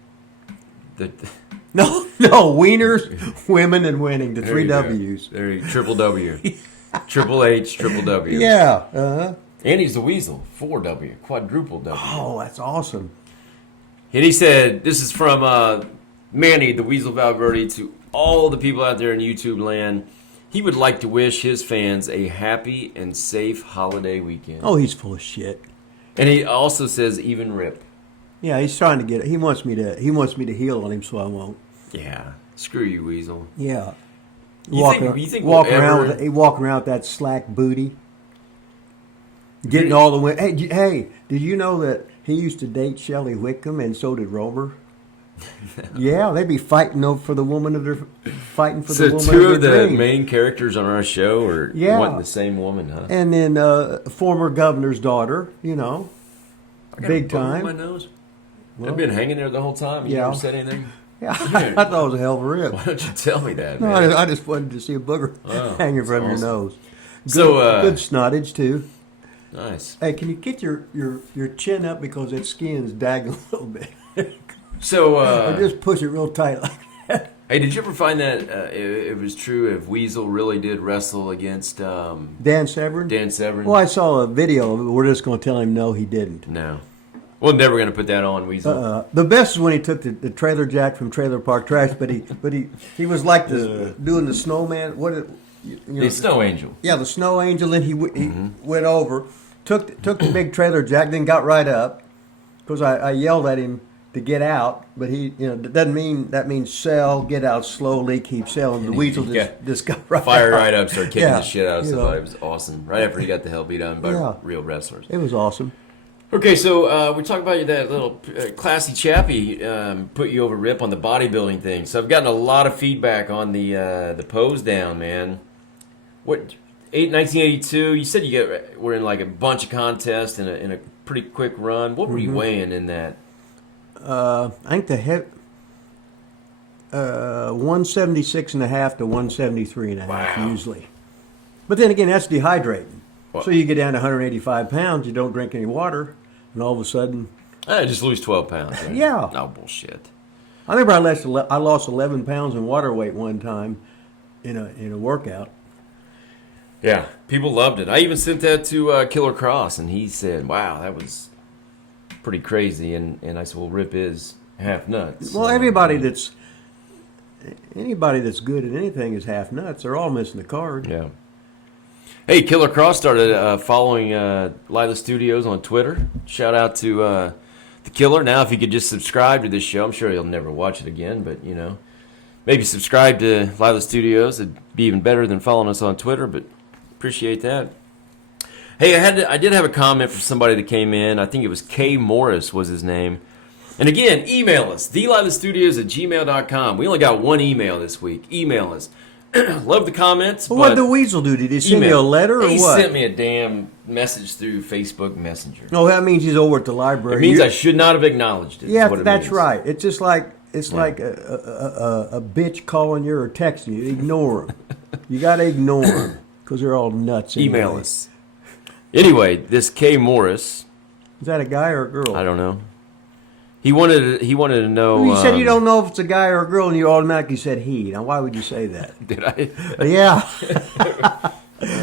No, wieners, women, and winning. The three W's. There you go. Triple W. Triple H, triple W. Yeah. And he's the Weasel. 4W. Quadruple W. Oh, that's awesome. And he said, this is from Manny, the Weasel Valverde, to all the people out there in YouTube land. He would like to wish his fans a happy and safe holiday weekend. Oh, he's full of shit. And he also says, even Rip. Yeah, he's trying to get it. He wants me to heal on him, so I won't. Yeah. Screw you, Weasel. Yeah. You think walk around with that slack booty. Getting all the way. Hey, did you know that he used to date Shelley Whitcomb and so did Rover? Yeah, they'd be fighting for the woman of their fighting for the woman of their dreams. So two of the main characters on our show are wanting the same woman, huh? And then former governor's daughter, big time. My nose. Well, I've been hanging there the whole time. You never said anything? Yeah, I thought it was a hell of a rib. Why don't you tell me that, man? No, I just wanted to see a booger hanging from your nose. Good snottage, too. Nice. Hey, can you get your chin up because that skin's dagging a little bit? So, or just push it real tight like that. Hey, did you ever find that it was true if Weasel really did wrestle against Dan Chevron? Dan Chevron. Well, I saw a video of it. We're just going to tell him no, he didn't. No. We're never going to put that on Weasel. The best is when he took the trailer jack from Trailer Park Trash, but he was like doing the snowman. The snow angel. Yeah, the snow angel. And he went over, took the big trailer jack, then got right up because I yelled at him. to get out, but he, that means sell, get out slowly, keep selling. The Weasel just got right fired out. right up, started kicking the shit out of somebody. It was awesome. Right after he got the hell beat out by real wrestlers. It was awesome. Okay, so we talked about that little classy chappie put you over Rip on the bodybuilding thing. So I've gotten a lot of feedback on the pose down, man. 1982. You said were in like a bunch of contests in a pretty quick run. What were you weighing in that? I think the head 176 and a half to 173 and a half usually. But then again, that's dehydrating. So you get down to 185 pounds, you don't drink any water, and all of a sudden... I just lose 12 pounds. Right? Yeah. No bullshit. I remember I lost 11 pounds in water weight one time in a workout. Yeah, people loved it. I even sent that to Killer Cross, and he said, wow, that was pretty crazy. And I said, well, Rip is half nuts. Well, anybody that's good at anything is half nuts. They're all missing the card. Yeah. Hey, Killer Cross started following theLilasStudios on Twitter. Shout out to the Killer. Now, if you could just subscribe to this show, I'm sure he'll never watch it again, but, maybe subscribe to theLilasStudios. It'd be even better than following us on Twitter, but appreciate that. Hey, I did have a comment from somebody that came in. I think it was K. Morris was his name. And again, email us, theLilasStudios@gmail.com. We only got one email this week. Email us. Love the comments. Well, what did the Weasel do? Did he send you a letter or what? He sent me a damn message through Facebook Messenger. Oh, that means he's over at the library. It means I should not have acknowledged it. Yeah, that's right. It's just like like a bitch calling you or texting you. Ignore them. You got to ignore them because they're all nuts. Anyway. Email us. Anyway, this K. Morris. Is that a guy or a girl? I don't know. He wanted to know. You said you don't know if it's a guy or a girl, and you automatically said he. Now, why would you say that? Did I? Yeah.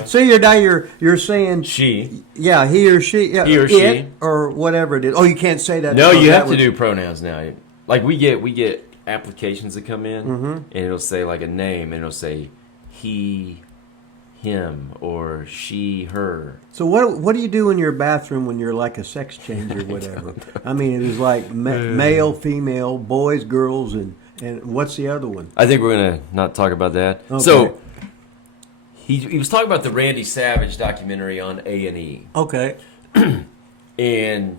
So you're saying she. Yeah, he or she. Yeah, he or she, or whatever it is. Oh, you can't say that. No, you have to do pronouns now. Like we get applications that come in, and it'll say like a name, and it'll say he, him, or she, her. So what do you do in your bathroom when you're like a sex change or whatever? I mean, it was like male, female, boys, girls, and what's the other one? I think we're gonna not talk about that. Okay. So he was talking about the Randy Savage documentary on A&E. Okay. And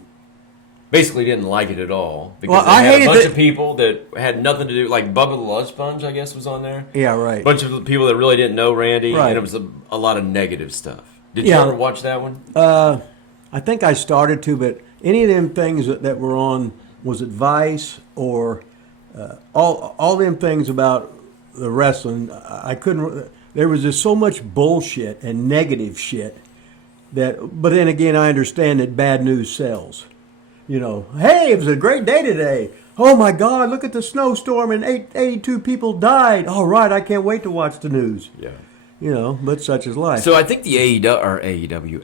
basically didn't like it at all because they had a bunch of people that had nothing to do. Like Bubba the Love Sponge, I guess, was on there. Yeah, right. A bunch of people that really didn't know Randy, right. And it was a lot of negative stuff. Did you ever watch that one? I think I started to, but any of them things that were on, was it Vice or all them things about the wrestling, I couldn't. There was just so much bullshit and negative shit that. But then again, I understand that bad news sells. Hey, it was a great day today. Oh my God, look at the snowstorm and 82 people died. All right, I can't wait to watch the news. Yeah. But such is life. So I think the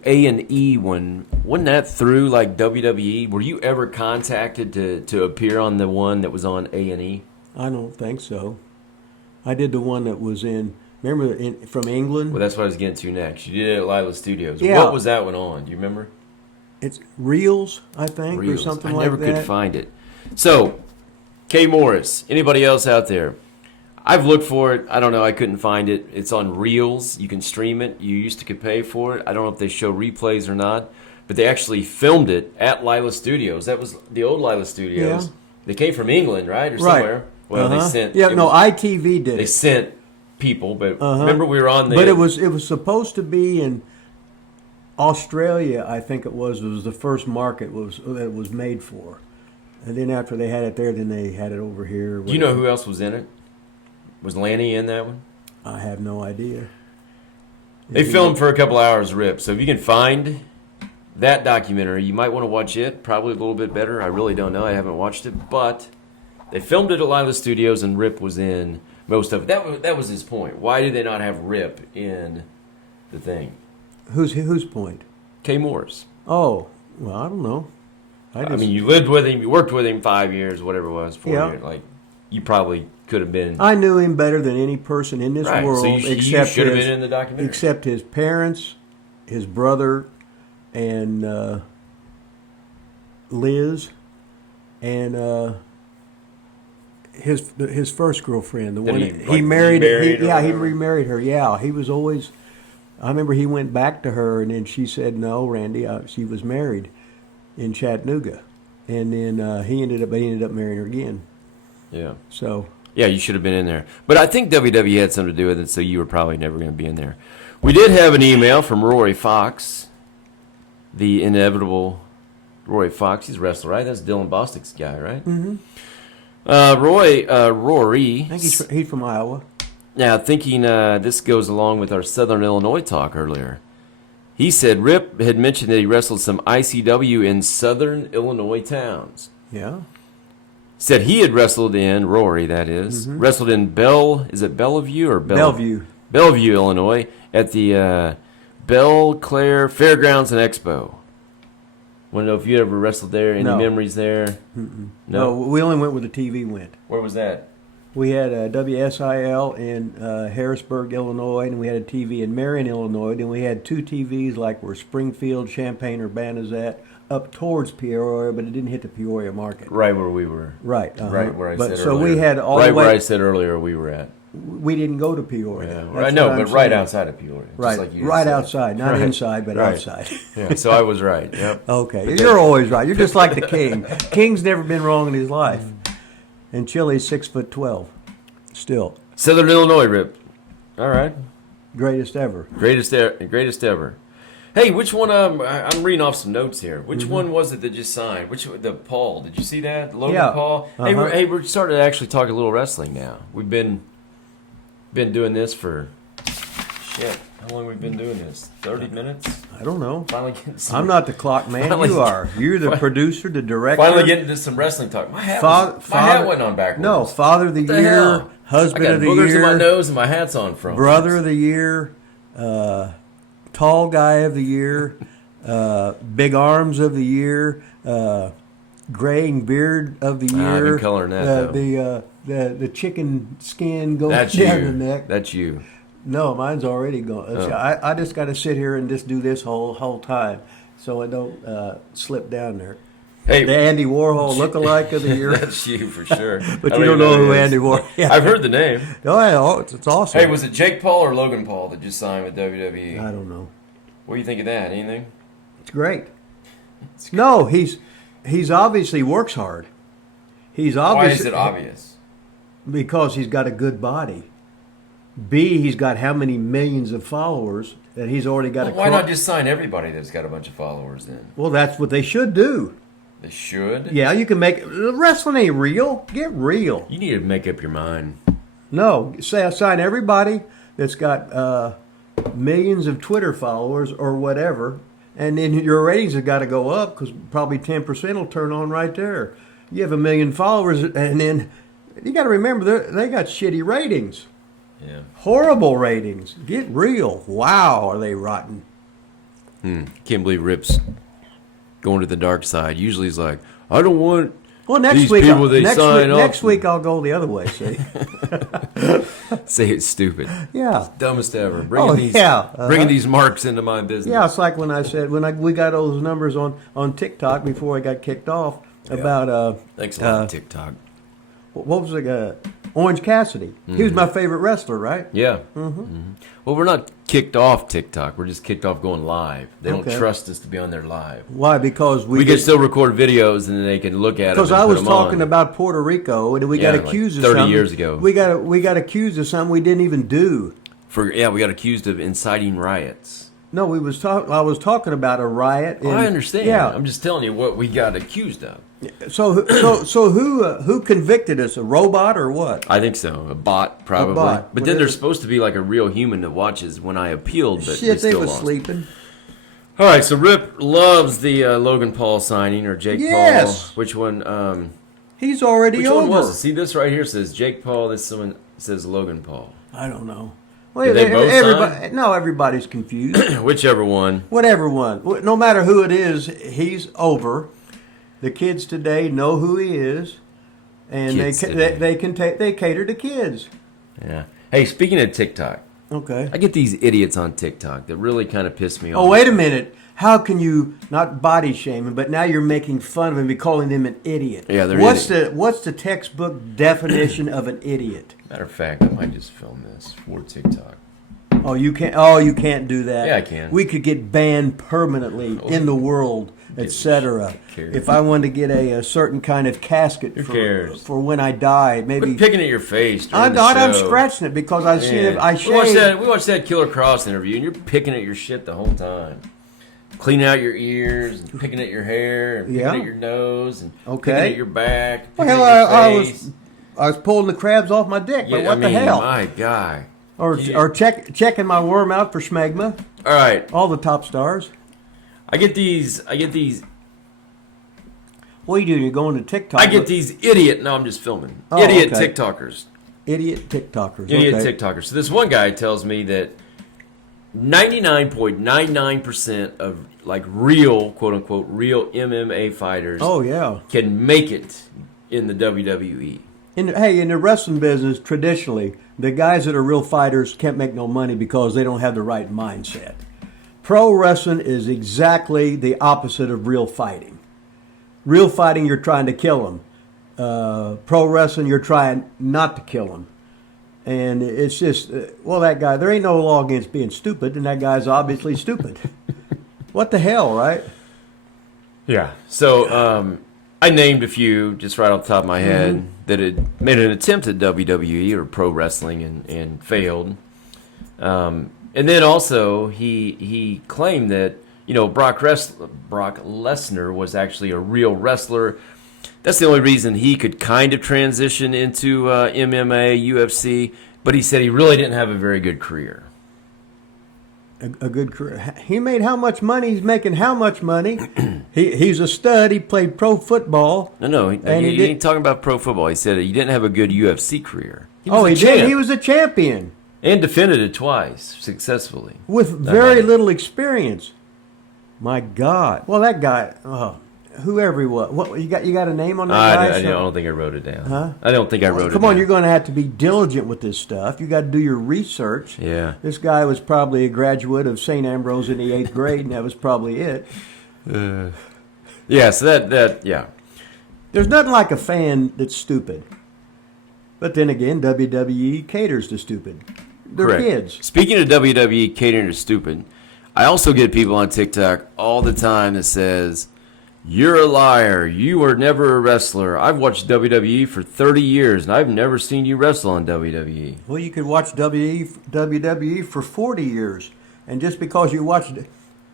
A&E one, wasn't that through like WWE? Were you ever contacted to appear on the one that was on A&E? I don't think so. I did the one that was from England? Well, that's what I was getting to next. You did it at theLilasStudios. Yeah. What was that one on? Do you remember? It's Reels, I think, Reels. or something like that. I never could find it. So, K. Morris, anybody else out there? I've looked for it. I don't know. I couldn't find it. It's on Reels. You can stream it. You used to could pay for it. I don't know if they show replays or not. But they actually filmed it at LilasStudios. That was the old LilasStudios. Yeah. They came from England, right? Or somewhere. Right. Well, they sent... Yeah, ITV did They sent people, but remember we were on the... But it was supposed to be in Australia, I think it was the first market that it was made for. And then after they had it there, then they had it over here. Do you know who else was in it? Was Lanny in that one? I have no idea. They filmed for a couple hours, Rip. So if you can find that documentary, you might want to watch it. Probably a little bit better. I really don't know. I haven't watched it. But they filmed it at LilasStudios, and Rip was in most of it. That was his point. Why did they not have Rip in the thing? Whose point? K. Morris. Oh, well, I don't know. I mean, you lived with him. You worked with him 5 years, whatever it was, 4 years. Like, you probably could have been. I knew him better than any person in this world. So you should have been in the documentary. Except his parents, his brother, and Liz. and his first girlfriend, the one he married. remarried He remarried her. Yeah, he was always. I remember he went back to her, and then she said, "No, Randy, she was married in Chattanooga," and then he ended up marrying her again. Yeah. So. Yeah, you should have been in there. But I think WWE had something to do with it, so you were probably never going to be in there. We did have an email from Rory Fox, the inevitable Rory Fox. He's a wrestler, right? That's Dylan Bostic's guy, right? Mm-hmm. Rory. I think he's from Iowa. Now, thinking this goes along with our Southern Illinois talk earlier. He said Rip had mentioned that he wrestled some ICW in Southern Illinois towns. Yeah. Said he had wrestled in, Rory, that is, wrestled in Bellevue or Bellevue? Bellevue, Illinois, at the Belle Claire Fairgrounds and Expo. Want to know if you ever wrestled there? Any memories there? No, we only went where the TV went. Where was that? We had a WSIL in Harrisburg, Illinois, and we had a TV in Marion, Illinois. Then we had 2 TVs like where Springfield, Champaign, Urbana is at, up towards Peoria, but it didn't hit the Peoria market. Right where we were. Right. Right where I said so earlier. we had all right the way, where I said earlier we were at. We didn't go to Peoria. Yeah, I know, but right outside of Peoria. Right, like you right said. outside, not inside, but outside. Yeah, so I was right. Yep. Okay, you're always right. You're just like the king. King's never been wrong in his life. And Chili's 6'12", still. Southern Illinois, Rip. All right. Greatest ever. Greatest ever. Hey, which one? I'm reading off some notes here. Which one was it that just signed? The Paul? Did you see that? Logan Paul. Hey, we're starting to actually talk a little wrestling now. We've been doing this for shit. How long have we been doing this? 30 minutes? I don't know. Finally getting some, I'm not the clock man. You are. You're the producer, the director. Finally getting into some wrestling talk. My hat went on backwards. No, Father of the Year, hell? Husband of the boogers Year, in my nose and my hat's on from Brother of the Year, Tall Guy of the Year, Big Arms of the Year, Graying Beard of the Year. I've been coloring that the chicken skin going That's down you. the neck. That's you. No, mine's already gone. Oh. I just got to sit here and just do this whole time, so I don't slip down there. Hey, the Andy Warhol lookalike of the year. That's you for sure. But you don't know who Andy Warhol is. I've heard the name. Oh, yeah, it's awesome. Hey, was it Jake Paul or Logan Paul that just signed with WWE? I don't know. What do you think of that? Anything? It's great. No, he's obviously works hard. Why is it obvious? Because he's got a good body. B, he's got how many millions of followers that he's already got. Why not just sign everybody that's got a bunch of followers then? Well, that's what they should do. They should? Yeah, you can make wrestling ain't real. Get real. You need to make up your mind. No, sign everybody that's got millions of Twitter followers or whatever, and then your ratings have got to go up because probably 10% will turn on right there. You have 1 million followers, and then you got to remember they got shitty ratings. Yeah. Horrible ratings. Get real. Wow, are they rotten? Can't believe Rip's going to the dark side. Usually he's like, I don't want next week I'll go the other way, see? Say it's stupid. Yeah. It's dumbest ever. Bringing these marks into my business. Yeah, it's like when I said, we got those numbers on TikTok before I got kicked off about... Thanks a lot, TikTok. What was it? Orange Cassidy. He was my favorite wrestler, right? Yeah. Well, we're not kicked off TikTok. We're just kicked off going live. They don't trust us to be on there live. Why? Because we can still record videos and then they can look at them. Because I was talking about Puerto Rico and we got accused of 30 years ago. We got accused of something we didn't even do. We got accused of inciting riots. No, I was talking about a riot. I understand. Yeah. I'm just telling you what we got accused of. So who convicted us? A robot or what? I think so. A bot, probably. But then there's supposed to be like a real human that watches when I appealed, but shit, they were lost. sleeping. All right, so Rip loves the Logan Paul signing or Jake Paul. Which one? He's already over. Which one was it? See, this right here says Jake Paul. This one says Logan Paul. I don't know. Well, Did they both sign? No, everybody's confused. Whichever one. Whatever one. No matter who it is, he's over. The kids today know who he is, and they cater to kids. Yeah. Hey, speaking of TikTok, Okay. I get these idiots on TikTok that really kind of piss me off. Oh, wait a minute. How can you not body shaming, but now you're making fun of him and calling him an idiot? Yeah, they're what's idiots. What's the textbook definition of an idiot? Matter of fact, I might just film this for TikTok. Oh, you can't. Oh, you can't do that. Yeah, I can. We could get banned permanently in the world, etc. If I wanted to get a certain kind of casket for when I die, maybe. Quit picking at your face. I'm not. I'm scratching it because I see it. I shave. We watched that Killer Cross interview, and you're picking at your shit the whole time. Cleaning out your ears, and picking at your hair, and picking at your nose, and picking at your back. Well, I was pulling the crabs off my dick. But what the hell? My guy. Or checking my worm out for schmegma. All right. All the top stars. I get these. What are you doing? You're going to TikTok. I get these idiot. No, I'm just filming. Idiot TikTokers. Idiot TikTokers. Idiot TikTokers. So this one guy tells me that 99.99% of like real, quote unquote, real MMA fighters. Can make it in the WWE. In the wrestling business, traditionally, the guys that are real fighters can't make no money because they don't have the right mindset. Pro wrestling is exactly the opposite of real fighting. Real fighting, you're trying to kill them. Pro wrestling, you're trying not to kill them. And it's just, that guy, there ain't no law against being stupid, and that guy's obviously stupid. What the hell, right? Yeah. So, I named a few just right off the top of my head that had made an attempt at WWE or pro wrestling and failed. And then also he claimed that Brock Lesnar was actually a real wrestler. That's the only reason he could kind of transition into MMA, UFC. But he said he really didn't have a very good career. A good career. He made how much money? He's making how much money? He's a stud. He played pro football. No, he ain't talking about pro football. He said he didn't have a good UFC career. He did. He was a champion. And defended it twice successfully. With very little experience. My God. Well, that guy, whoever he was. What, you got a name on that guy? I don't think I wrote it down. Huh? I don't think I wrote it down. Come on, you're going to have to be diligent with this stuff. You got to do your research. Yeah. This guy was probably a graduate of St. Ambrose in the 8th grade, and that was probably it. Yeah, so that. There's nothing like a fan that's stupid. But then again, WWE caters to stupid. They're Correct. kids. Speaking of WWE catering to stupid, I also get people on TikTok all the time that says, "You're a liar. You were never a wrestler. I've watched WWE for 30 years, and I've never seen you wrestle on WWE." Well, you could watch WWE for 40 years, and just because you watched it...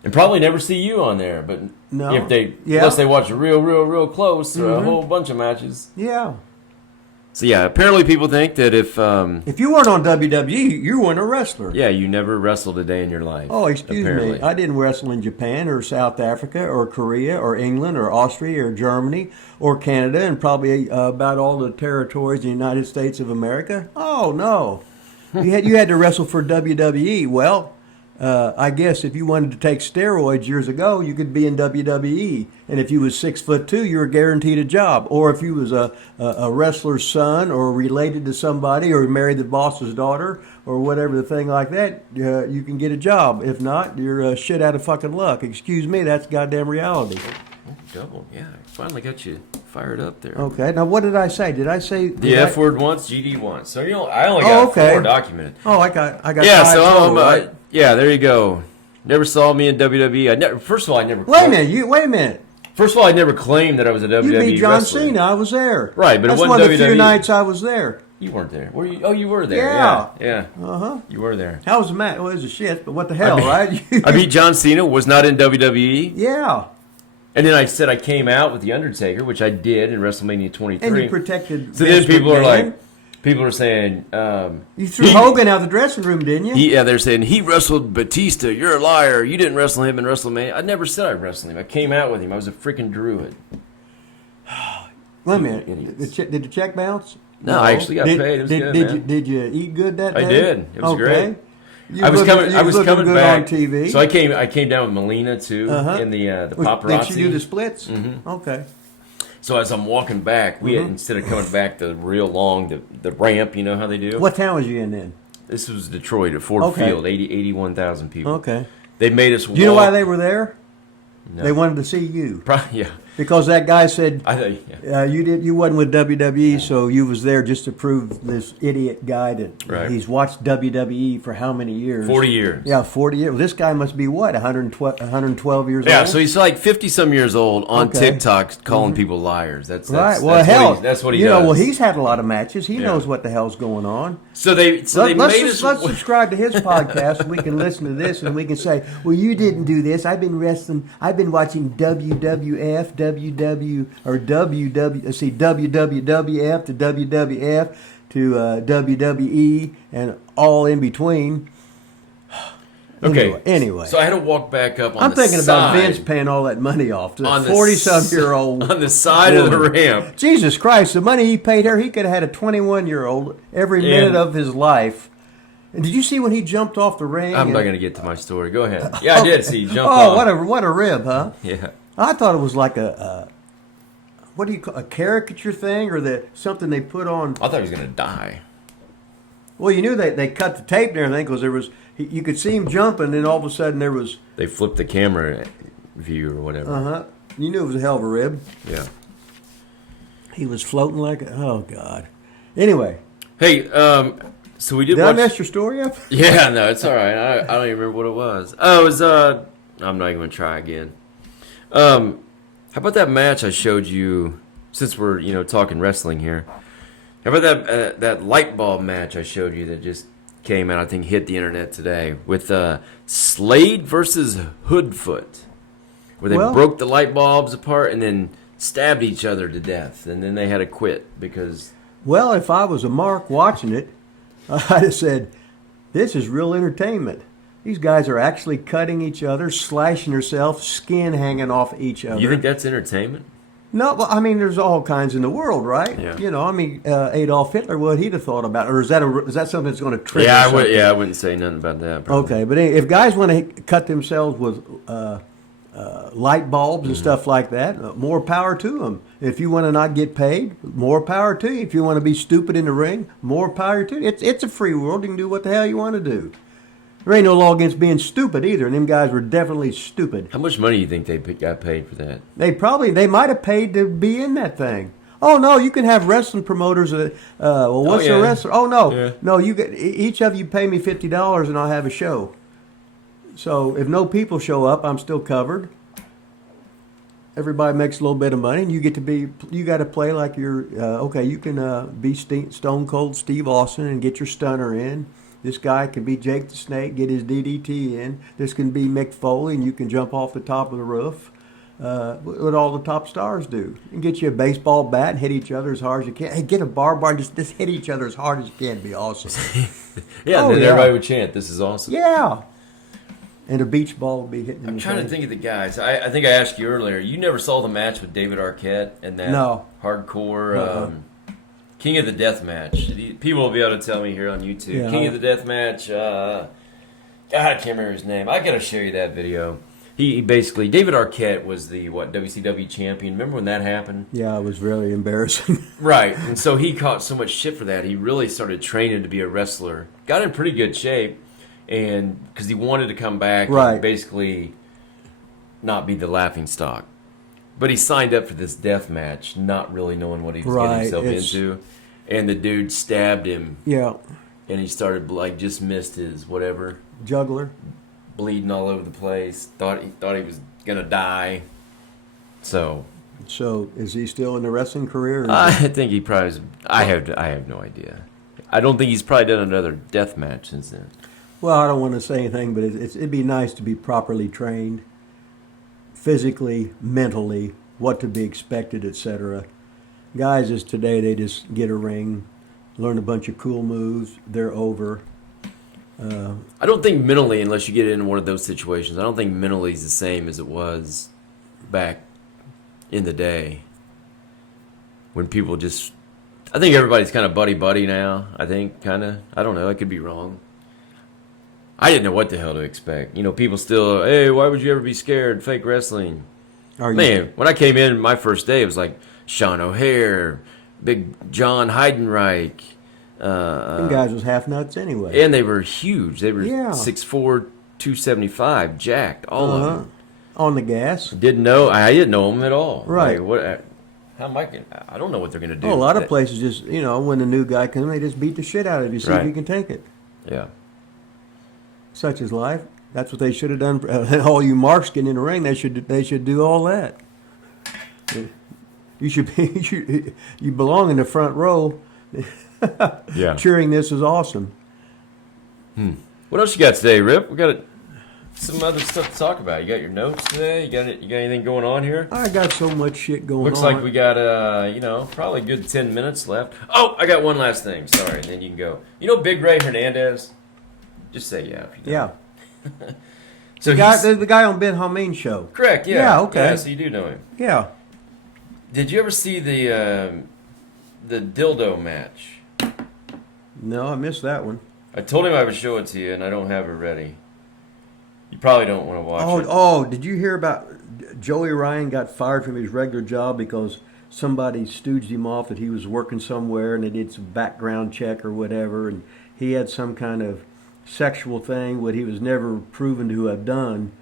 And probably never see you on there, but no. Unless they watch real close, a whole bunch of matches. Yeah. So yeah, apparently people think that if you weren't on WWE, you weren't a wrestler. Yeah, you never wrestled a day in your life. Oh, excuse me. I didn't wrestle in Japan or South Africa or Korea or England or Austria or Germany or Canada and probably about all the territories in the United States of America. Oh, no. You had to wrestle for WWE. Well, I guess if you wanted to take steroids years ago, you could be in WWE. And if you was 6'2", you were guaranteed a job. Or if you was a wrestler's son or related to somebody or married the boss's daughter or whatever the thing like that, you can get a job. If not, you're shit out of fucking luck. Excuse me, that's goddamn reality. Double, yeah. Finally got you fired up there. Okay, now what did I say? Did I say the F word once, GD once? So I only got 4 documented. Oh, I got. Yeah, 5 so right? Yeah, there you go. Never saw me in WWE. First of all, I never. Wait a minute. First of all, I never claimed that I was a WWE You beat John wrestler. Cena. I was there. Right, but that's it wasn't WWE. One of the few nights I was there. You weren't there. Were you? Oh, you were there. Yeah. You were there. How was the match? Well, it was a shit, but what the hell, right? I beat John Cena. Was not in WWE. Yeah. And then I said I came out with The Undertaker, which I did in WrestleMania 23. And you protected. So then people are saying... you threw Hogan out of the dressing room, didn't you? Yeah, they're saying, he wrestled Batista. You're a liar. You didn't wrestle him in WrestleMania. I never said I wrestled him. I came out with him. I was a freaking druid. Wait a minute. Did the check bounce? No, I actually got paid. It was good, man. Did you eat good that day? I did. It was great. I was coming back on TV. So I came down with Melina too in the paparazzi. Did she do the splits? Mm-hmm. Okay. So as I'm walking back, we had, instead of coming back the real long the ramp, you know how they do. What town was you in then? This was Detroit at Ford Field, 81,000 people. Okay. They made us walk. Do you know why they were there? No. They wanted to see you. Yeah. Because that guy said yeah. you wasn't with WWE, so you was there just to prove this idiot guy that he's watched WWE for how many years? 40 years. Yeah, 40 years. Well, this guy must be what, 112 years old? Yeah, so he's like 50-some years old on TikTok calling people liars. That's right. Well, hell, that's what he does. Well, he's had a lot of matches. He knows what the hell's going on. So let's subscribe to his podcast and we can listen to this and we can say, well, you didn't do this. I've been wrestling. I've been watching WWF, WWF to WWF to WWE and all in between. Okay. Anyway. So I had to walk back up on I'm the thinking side. about Vince paying all that money off to a 40-some-year-old on the side of the ramp. Jesus Christ, the money he paid her, he could have had a 21-year-old every minute of his life. And did you see when he jumped off the ring? I'm not going to get to my story. Go ahead. Yeah, I did see he jumped off. What a rib, huh? Yeah. I thought it was like what do you call a caricature thing or something they put on. I thought he was going to die. Well, you knew they cut the tape and everything because you could see him jumping, and then all of a sudden there was. They flipped the camera view or whatever. You knew it was a hell of a rib. Yeah. He was floating like oh God. Anyway. Hey, so we did. I mess your story up? Yeah, no, it's all right. I don't even remember what it was. Oh, it was. I'm not even going to try again. How about that match I showed you? Since we're talking wrestling here, how about that light bulb match I showed you that just came out? I think hit the internet today with Slade versus Hoodfoot, where they broke the light bulbs apart and then stabbed each other to death, and then they had to quit because. Well, if I was a mark watching it, I'd have said, "This is real entertainment." These guys are actually cutting each other, slashing themselves, skin hanging off each other. You think that's entertainment? No, well, I mean, there's all kinds in the world, right? Yeah. Adolf Hitler, what he'd have thought about, or is that something that's going to trigger? I wouldn't say nothing about that. Probably. Okay, but if guys want to cut themselves with light bulbs and stuff like that, more power to them. If you want to not get paid, more power to you. If you want to be stupid in the ring, more power to you. It's a free world. You can do what the hell you want to do. There ain't no law against being stupid either, and them guys were definitely stupid. How much money do you think they got paid for that? They might have paid to be in that thing. Oh no, you can have wrestling promoters. What's a wrestler? Oh no, no, each of you pay me $50 and I'll have a show. So if no people show up, I'm still covered. Everybody makes a little bit of money, and you got to play like you're okay. You can be Stone Cold Steve Austin and get your stunner in. This guy can be Jake the Snake, get his DDT in. This can be Mick Foley, and you can jump off the top of the roof. What all the top stars do. You can get you a baseball bat and hit each other as hard as you can. Hey, get a barbed wire, just hit each other as hard as you can. It'd be awesome. And then everybody would chant, "This is awesome." Yeah. And a beach ball would be hitting I'm trying to think of the guys. I think I asked you earlier. You never saw the match with David Arquette and that hardcore King of the Death match. People will be able to tell me here on YouTube. Yeah. King of the Death match. God, I can't remember his name. I got to show you that video. He basically, David Arquette was the WCW champion. Remember when that happened? Yeah, it was really embarrassing. Right, and so he caught so much shit for that. He really started training to be a wrestler. Got in pretty good shape, and because he wanted to come back and basically not be the laughing stock. But he signed up for this death match, not really knowing what he was getting himself into. And the dude stabbed him. Yeah. And he started, just missed his whatever. Juggler. Bleeding all over the place. Thought he was going to die. So is he still in the wrestling career? I think he probably is. I have no idea. I don't think he's probably done another death match since then. Well, I don't want to say anything, but it'd be nice to be properly trained. Physically, mentally, what to be expected, etc. Guys is today, they just get a ring, learn a bunch of cool moves, they're over. I don't think mentally, unless you get into one of those situations, I don't think mentally is the same as it was back in the day when people just... I think everybody's kind of buddy-buddy now, I think, kind of. I don't know, I could be wrong. I didn't know what the hell to expect. People still, hey, why would you ever be scared? Fake wrestling. Man, when I came in my first day, it was like Sean O'Hare, Big John Heidenreich, Them guys was half nuts anyway. And they were huge. They were 6'4", 275, jacked, all of them. On the gas. I didn't know them at all. Right. Like, I don't know what they're going to do. Oh, a lot of places just, when a new guy comes, they just beat the shit out of you, see if you can take it. Yeah. Such is life. That's what they should have done. All you marks getting in the ring, they should do all that. You should be. You belong in the front row. Yeah. Cheering this is awesome. What else you got today, Rip? We got some other stuff to talk about. You got your notes today? You got anything going on here? I got so much shit going on. Looks like we got probably a good 10 minutes left. Oh, I got one last thing. Sorry, and then you can go. You know Big Ray Hernandez? Just say yeah. If you know. Yeah. So the guy on Ben Hameen show. Correct. Yeah. Yeah. Okay. Yeah, so you do know him. Yeah. Did you ever see the dildo match? No, I missed that one. I told him I would show it to you, and I don't have it ready. You probably don't want to watch it. Oh, did you hear about Joey Ryan got fired from his regular job because somebody stooged him off that he was working somewhere and they did some background check or whatever, and he had some kind of sexual thing what he was never proven to have done,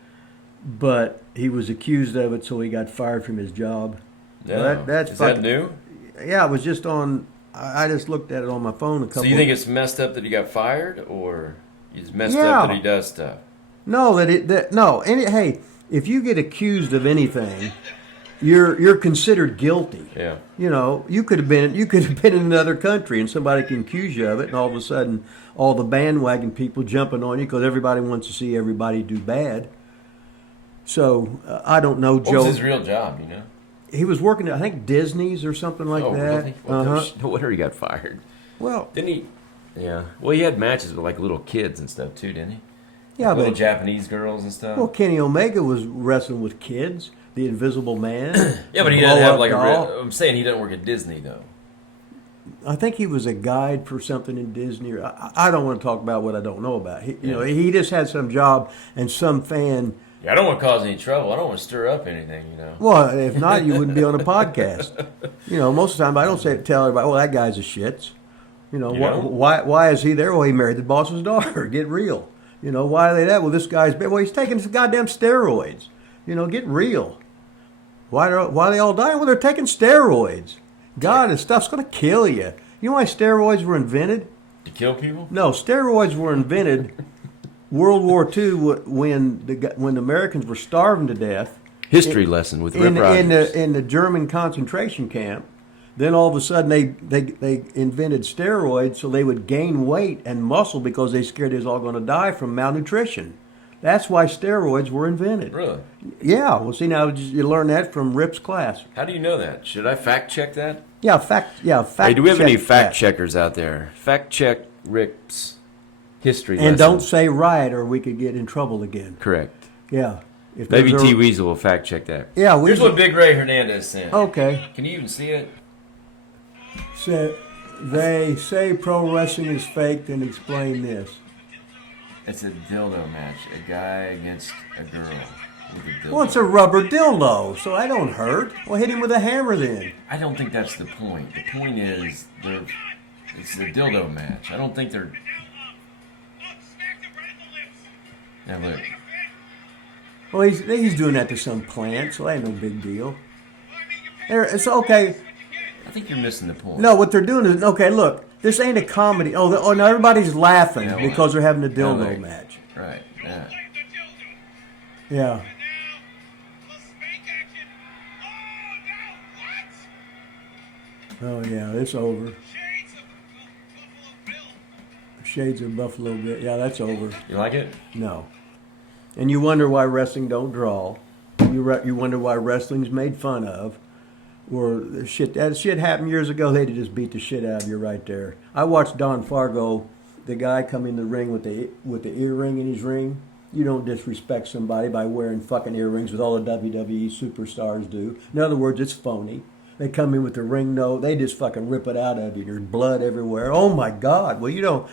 but he was accused of it, so he got fired from his job. Yeah. Is that new? Yeah, it was just on. I just looked at it on my phone a couple. So you think it's messed up that he got fired, or it's messed up that he does stuff? No, hey, if you get accused of anything, you're considered guilty. Yeah. You could have been in another country and somebody can accuse you of it, and all of a sudden, all the bandwagon people jumping on you because everybody wants to see everybody do bad. So I don't know, Joe. What was his real job? He was working at, I think, Disney's or something like that. Really? Well, no wonder he got fired. Well, didn't he? Yeah. Well, he had matches with like little kids and stuff too, didn't he? Yeah, little Japanese girls and stuff. Well, Kenny Omega was wrestling with kids, the Invisible Man. Yeah, but he doesn't have like I'm saying he doesn't work at Disney though. I think he was a guide for something in Disney. I don't want to talk about what I don't know about. He just had some job and some fan. Yeah, I don't want to cause any trouble. I don't want to stir up anything, Well, if not, you wouldn't be on a podcast. Most of the time I don't tell everybody, well, that guy's a shits. Why is he there? Well, he married the boss's daughter. Get real. Why are they that? Well, this guy's he's taking some goddamn steroids. Get real. Why are they all dying? Well, they're taking steroids. God, this stuff's going to kill you. You know why steroids were invented? To kill people? No, steroids were invented World War II when the Americans were starving to death. History lesson with Rip Rogers. In the German concentration camp. Then all of a sudden they invented steroids so they would gain weight and muscle because they scared they was all going to die from malnutrition. That's why steroids were invented. Really? Yeah. Well, see, now you learn that from Rip's class. How do you know that? Should I fact check that? Yeah, fact. Hey, do we have any fact checkers out there? Fact check Rip's history lesson. And don't say right, or we could get in trouble again. Correct. Yeah. Maybe T. Weasel will fact check that. Yeah. Here's what Big Ray Hernandez said. Okay. Can you even see it? They say pro wrestling is fake, then explain this. It's a dildo match. A guy against a girl. Well, it's a rubber dildo, so I don't hurt. Well, hit him with a hammer then. I don't think that's the point. The point is it's a dildo match. I don't think they're... Now look. Well, he's doing that to some plant, so that ain't no big deal. It's okay. I think you're missing the point. No, what they're doing is, okay, look, this ain't a comedy. Oh, now everybody's laughing because they're having a dildo match. Right, yeah. Yeah. Oh, yeah, it's over. Shades of Buffalo Bill. Yeah, that's over. You like it? No. And you wonder why wrestling don't draw. You wonder why wrestling's made fun of. Or that shit happened years ago. They'd just beat the shit out of you right there. I watched Don Fargo, the guy come in the ring with the earring in his ring. You don't disrespect somebody by wearing fucking earrings with all the WWE Superstars do. In other words, it's phony. They come in with the ring nose. They just fucking rip it out of you. There's blood everywhere. Oh my God. Well,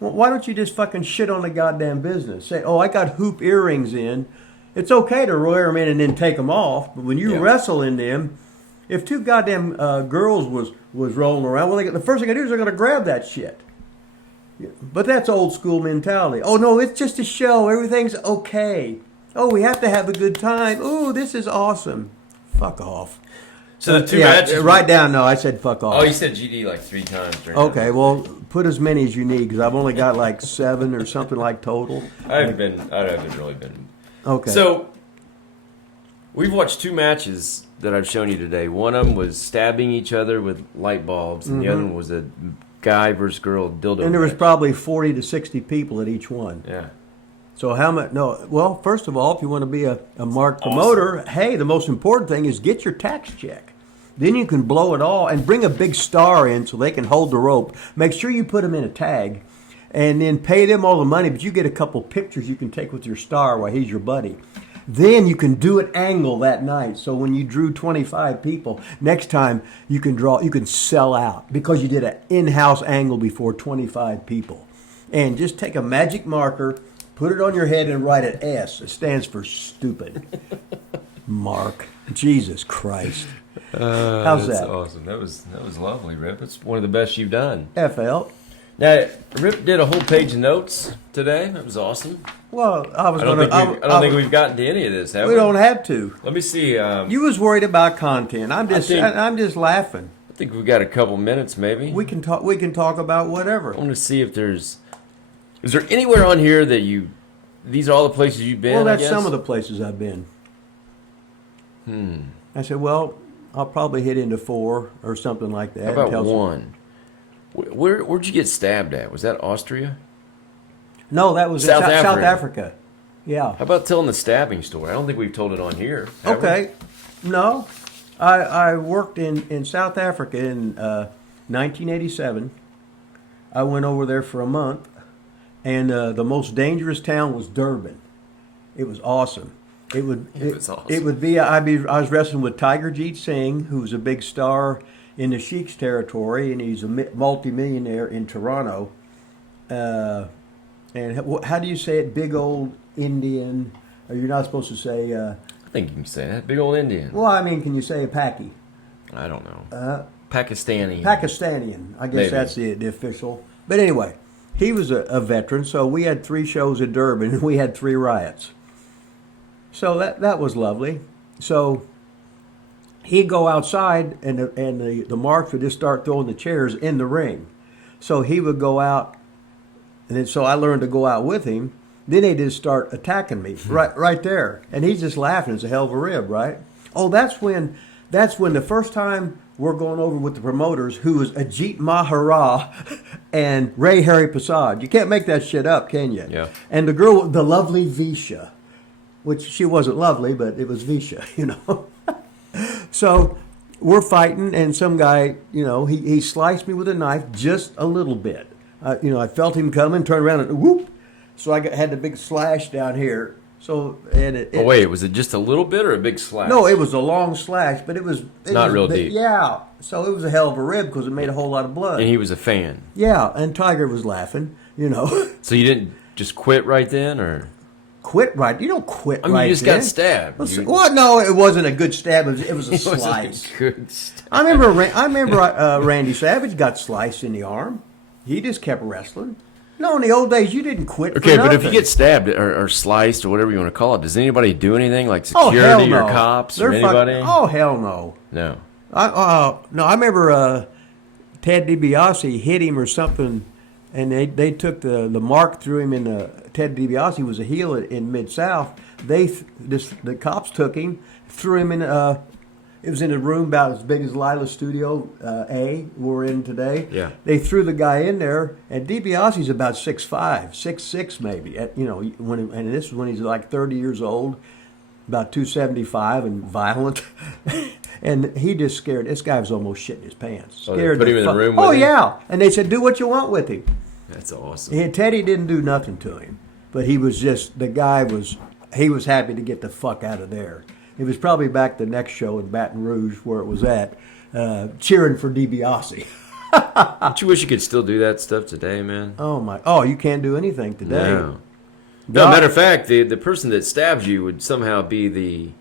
why don't you just fucking shit on the goddamn business? Say, oh, I got hoop earrings in. It's okay to wear them in and then take them off. But when you wrestle in them, if two goddamn girls was rolling around, well, the first thing they do is they're going to grab that shit. But that's old school mentality. Oh, no, it's just a show. Everything's okay. Oh, we have to have a good time. Oh, this is awesome. Fuck off. So the two matches... Write down, no, I said fuck off. Oh, you said GD like 3 times. Okay, well, put as many as you need, because I've only got like 7 or something like total. I haven't really been. Okay. So, we've watched 2 matches that I've shown you today. One of them was stabbing each other with light bulbs, and the other one was a guy versus girl dildo. And there was probably 40 to 60 people at each one. Yeah. So how much? No. Well, first of all, if you want to be a marked promoter, hey, the most important thing is get your tax check. Then you can blow it all and bring a big star in so they can hold the rope. Make sure you put them in a tag, and then pay them all the money. But you get a couple pictures you can take with your star while he's your buddy. Then you can do an angle that night. So when you drew 25 people, next time you can sell out because you did an in-house angle before 25 people. And just take a magic marker, put it on your head, and write an S. It stands for stupid. Mark. Jesus Christ. How's that? That's awesome. That was lovely, Rip. It's one of the best you've done. FL. Now, Rip did a whole page of notes today. That was awesome. Well, I don't think we've gotten to any of this, have we? We don't have to. Let me see. You was worried about content. I'm just laughing. I think we've got a couple minutes, maybe. We can talk about whatever. I want to see if is there anywhere on here that these are all the places you've been? Well, that's some of the places I've been. I said, well, I'll probably hit into 4 or something like that. How about 1? Where'd you get stabbed at? Was that Austria? No, that was South Africa. Yeah. How about telling the stabbing story? I don't think we've told it on here. Okay. No. I worked in South Africa in 1987. I went over there for a month, and the most dangerous town was Durban. It was awesome. It would be I was wrestling with Tiger Jeet Singh, who's a big star in the Sheik's territory, and he's a multi-millionaire in Toronto. And how do you say it? Big old Indian? Or you're not supposed to say... I think you can say that. Big old Indian. Well, I mean, can you say a Paki? I don't know. Pakistani. Pakistanian. I guess maybe. That's the official. But anyway, he was a veteran, so we had 3 shows in Durban, and we had 3 riots. So that was lovely. So he'd go outside, and the marks would just start throwing the chairs in the ring. So he would go out, and then, so I learned to go out with him. Then they just start attacking me right there, and he's just laughing. It's a hell of a rib, right? Oh, that's when the first time we're going over with the promoters, who was Ajit Mahara and Ray Harry Prasad. You can't make that shit up, can you? Yeah. And the girl, the lovely Visha, which she wasn't lovely, but it was Visha, you know. So we're fighting, and some guy, you know, he sliced me with a knife just a little bit. I felt him coming, turned around, and whoop. So I had the big slash down here. So was it just a little bit or a big slash? No, it was a long slash, but it was not real deep. Yeah, so it was a hell of a rib because it made a whole lot of blood. And he was a fan. Yeah, and Tiger was laughing, you know. So you didn't just quit right then, or quit right? You don't quit. I mean, you just got stabbed. Well, no, it wasn't a good stab. It was a slice. A good stab. I remember Randy Savage got sliced in the arm. He just kept wrestling. No, in the old days, you didn't quit. Okay, but if you get stabbed or sliced or whatever you want to call it, does anybody do anything like security or cops or anybody? Oh, hell no. No. I remember Ted DiBiase hit him or something, and they took the mark through him in the. Ted DiBiase was a heel in Mid-South. The cops took him, threw him in. It was in a room about as big as Lilas Studio A we're in today. Yeah. They threw the guy in there, and DiBiase's about 6'5", 6'6" maybe. And this was when he's like 30 years old, about 275 and violent. And he just scared. This guy was almost shitting his pants. Scared. Put him in the room with him? Oh, yeah. And they said, do what you want with him. That's awesome. Teddy didn't do nothing to him. But he was just, he was happy to get the fuck out of there. It was probably back the next show in Baton Rouge where it was at, cheering for DiBiase. Don't you wish you could still do that stuff today, man? Oh, you can't do anything today. No, matter of fact, the person that stabs you would somehow be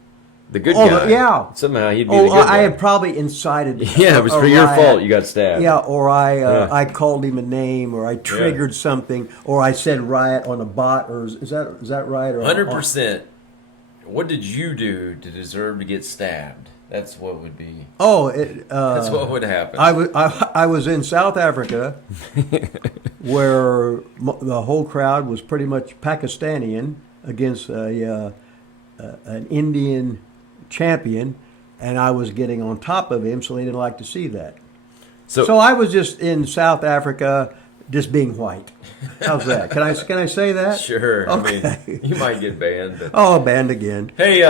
The good guy. Yeah. Somehow he'd be the good guy. I had probably incited. Yeah, it was for your fault you got stabbed. Yeah, or I called him a name, or I triggered something, or I said riot on a bot, or is that right? 100%. What did you do to deserve to get stabbed? That's what would be. That's what would happen. I was in South Africa, where the whole crowd was pretty much Pakistani against an Indian champion, and I was getting on top of him, so they didn't like to see that. So I was just in South Africa, just being white. How's that? Can I say that? Sure. Okay. I mean, you might get banned. But... banned again. Hey,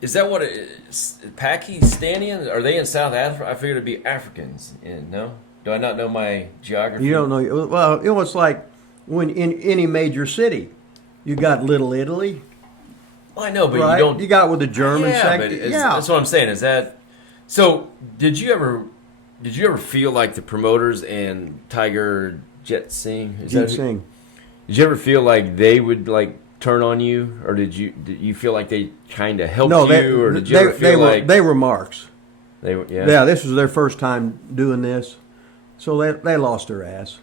is that what it is? Pakistani? Are they in South Africa? I figured it'd be Africans. No? Do I not know my geography? You don't know. Well, it's like when in any major city, you got Little Italy. Well, I know, but right? you don't. You got with the German section. That's what I'm saying. Is that so? Did you ever feel like the promoters and Tiger Jet Singh? Singh. Did you ever feel like they would like turn on you, or did you feel like they kind of helped you, or did you ever feel like they were marks? They were, yeah. Yeah, this was their first time doing this, so they lost their ass.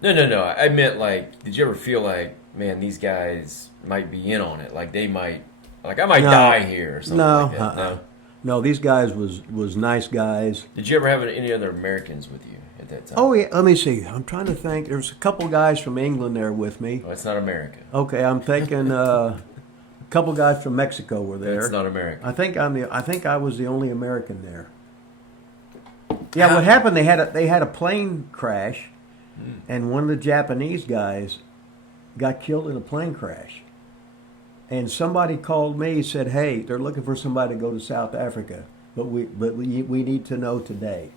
No. I meant like, did you ever feel like, man, these guys might be in on it? Like they might, like I might die here or something like that. No, these guys was nice guys. Did you ever have any other Americans with you at that time? Oh, yeah. Let me see. I'm trying to think. There's a couple guys from England there with me. Oh, it's not America. Okay, I'm thinking a couple guys from Mexico were there. It's not America. I think I was the only American there. Yeah, what happened? They had a plane crash, and one of the Japanese guys got killed in a plane crash. And somebody called me, said, "Hey, they're looking for somebody to go to South Africa, but we need to know today."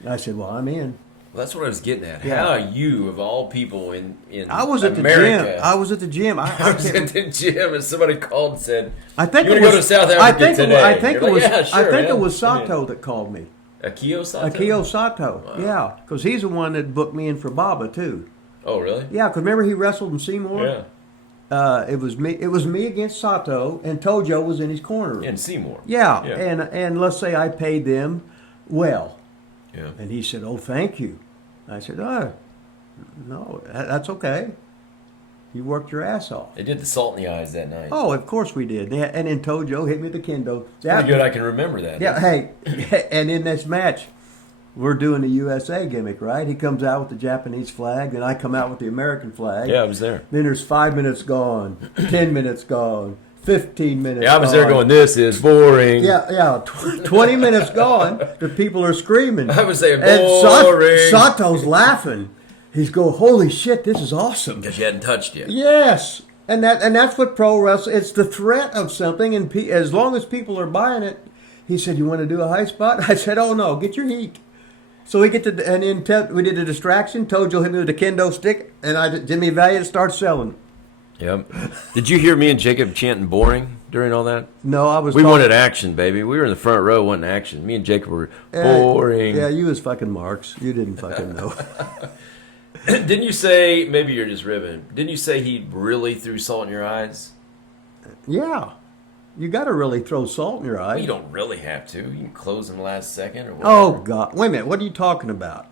And I said, "Well, I'm in." Well, that's what I was getting at. Yeah. How are you, of all people, in I was at America? the gym. I was at the gym. I was at the gym, and somebody called and said, "I think you want to go to South Africa today?" I think it was Sato that called me. Akio Sato? Akio Sato, wow. Yeah, because he's the one that booked me in for Baba too. Oh, really? Yeah, because remember he wrestled in Seymour. Yeah. It was me against Sato, and Tojo was in his corner. In Seymour. Yeah. And let's say I paid them well. Yeah. And he said, "Oh, thank you." I said, "Oh, no, that's okay. You worked your ass off." They did the salt in the eyes that night. Oh, of course we did. And then Tojo hit me with the kendo. Pretty good. I can remember that. Yeah. Hey, and in this match, we're doing the USA gimmick, right? He comes out with the Japanese flag, and I come out with the American flag. Yeah, I was there. Then there's 5 minutes gone, 10 minutes gone, 15 minutes. Yeah, I was there going, "This is boring." Yeah. 20 minutes gone. The people are screaming. I was saying, "Boring." And Sato's laughing. He's going, "Holy shit, this is awesome." Because you hadn't touched yet. Yes. And that's what pro wrestling, it's the threat of something, and as long as people are buying it. He said, "You want to do a high spot?" I said, "Oh, no, get your heat." So we get to, and then we did a distraction. Tojo hit me with a kendo stick, and Jimmy Valiant starts selling. Yep. Did you hear me and Jacob chanting "boring" during all that? No, I was. We wanted action, baby. We were in the front row wanting action. Me and Jacob were boring. Yeah, you was fucking marks. You didn't fucking know. Didn't you say, maybe you're just ribbing, didn't you say he really threw salt in your eyes? Yeah. You got to really throw salt in your eyes. Well, you don't really have to. You can close in the last second or whatever. Oh, God. Wait a minute. What are you talking about?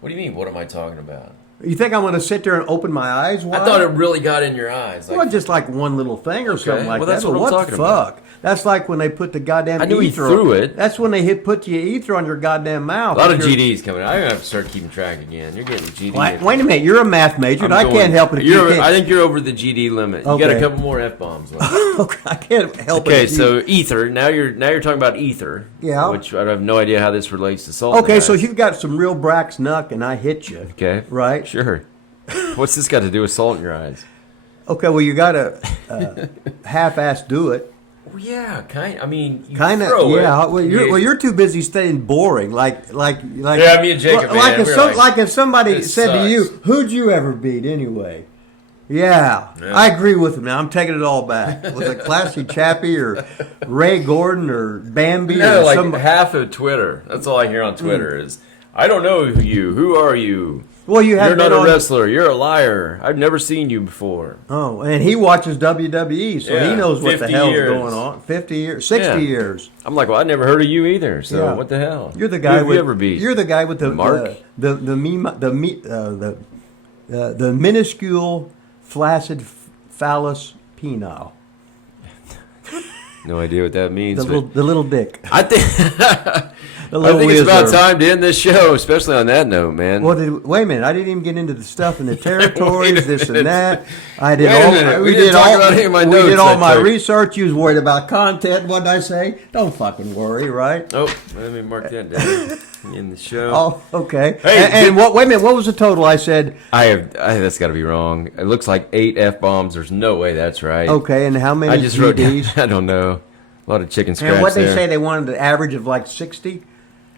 What do you mean, what am I talking about? You think I'm going to sit there and open my eyes wide? I thought it really got in your eyes. Well, just like one little thing or something like well, that's that. What I'm talking about. That's like when they put the goddamn I knew ether he threw it. That's when they put the ether on your goddamn mouth. A lot of GDs coming out. I'm going to have to start keeping track again. You're getting GD. Wait a minute. You're a math major, and I can't help it. I think you're over the GD limit. You got a couple more F-bombs left. Okay, I can't help it. Okay, so ether. Now you're talking about ether. Yeah. Which I have no idea how this relates to salt. Okay, so you've got some real Brax knuck, and I hit you. Okay. Right? Sure. What's this got to do with salt in your eyes? Okay, well, you got to half-ass do it. Well, yeah, kind. I mean, kind of. Yeah. Well, you're too busy staying boring. Like. Yeah, me and Jacob. Like if somebody said to you, "Who'd you ever beat anyway?" Yeah, I agree with him. Now I'm taking it all back. Was it Classy Chappie or Ray Gordon or Bambi? No, or like somebody? Half of Twitter. That's all I hear on Twitter is, "I don't know you. Who are you?" Well, you're not a wrestler. You're a liar. I've never seen you before. Oh, and he watches WWE, so he knows what the hell's going on. 50 years, 60 years. I'm like, well, I never heard of you either. So what the hell? You're the guy with. You ever beat? You're the guy with the Mark? the minuscule flaccid phallus penile. No idea what that means. The little dick. I think. I think it's about time to end this show, especially on that note, man. Well, wait a minute. I didn't even get into the stuff in the territories, this and that. I did we did all my research. You was worried about content. What did I say? Don't fucking worry, right? Oh, let me mark that down in the show. Oh, okay. Hey, and wait a minute. What was the total? I said. That's got to be wrong. It looks like 8 F-bombs. There's no way that's right. Okay, and how many I just wrote down, I don't know. A lot of chicken scratch. And what they say they wanted an average of like 60?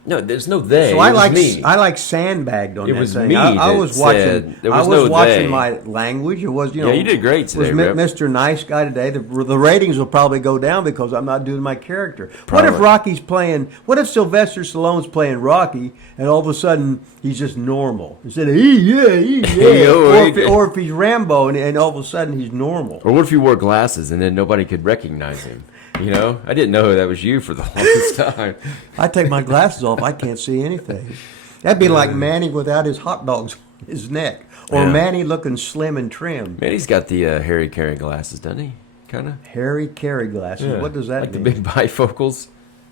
No, there's no they. So I like sandbagged on it that was thing. Me I was watching. I was watching my language. It was you did great today. Was Mr. Nice Guy today? The ratings will probably go down because I'm not doing my character. Probably. What if Rocky's playing? What if Sylvester Stallone's playing Rocky and all of a sudden he's just normal instead of or if he's Rambo and all of a sudden he's normal? Or what if he wore glasses and then nobody could recognize him? You know, I didn't know that was you for the longest time. I take my glasses off, I can't see anything. That'd be like Manny without his hot dogs on his neck, or Manny looking slim and trim. Manny's got the Harry Carey glasses, doesn't he? Kind of. Harry Carey glasses. Yeah. What does that mean? Like the big bifocals.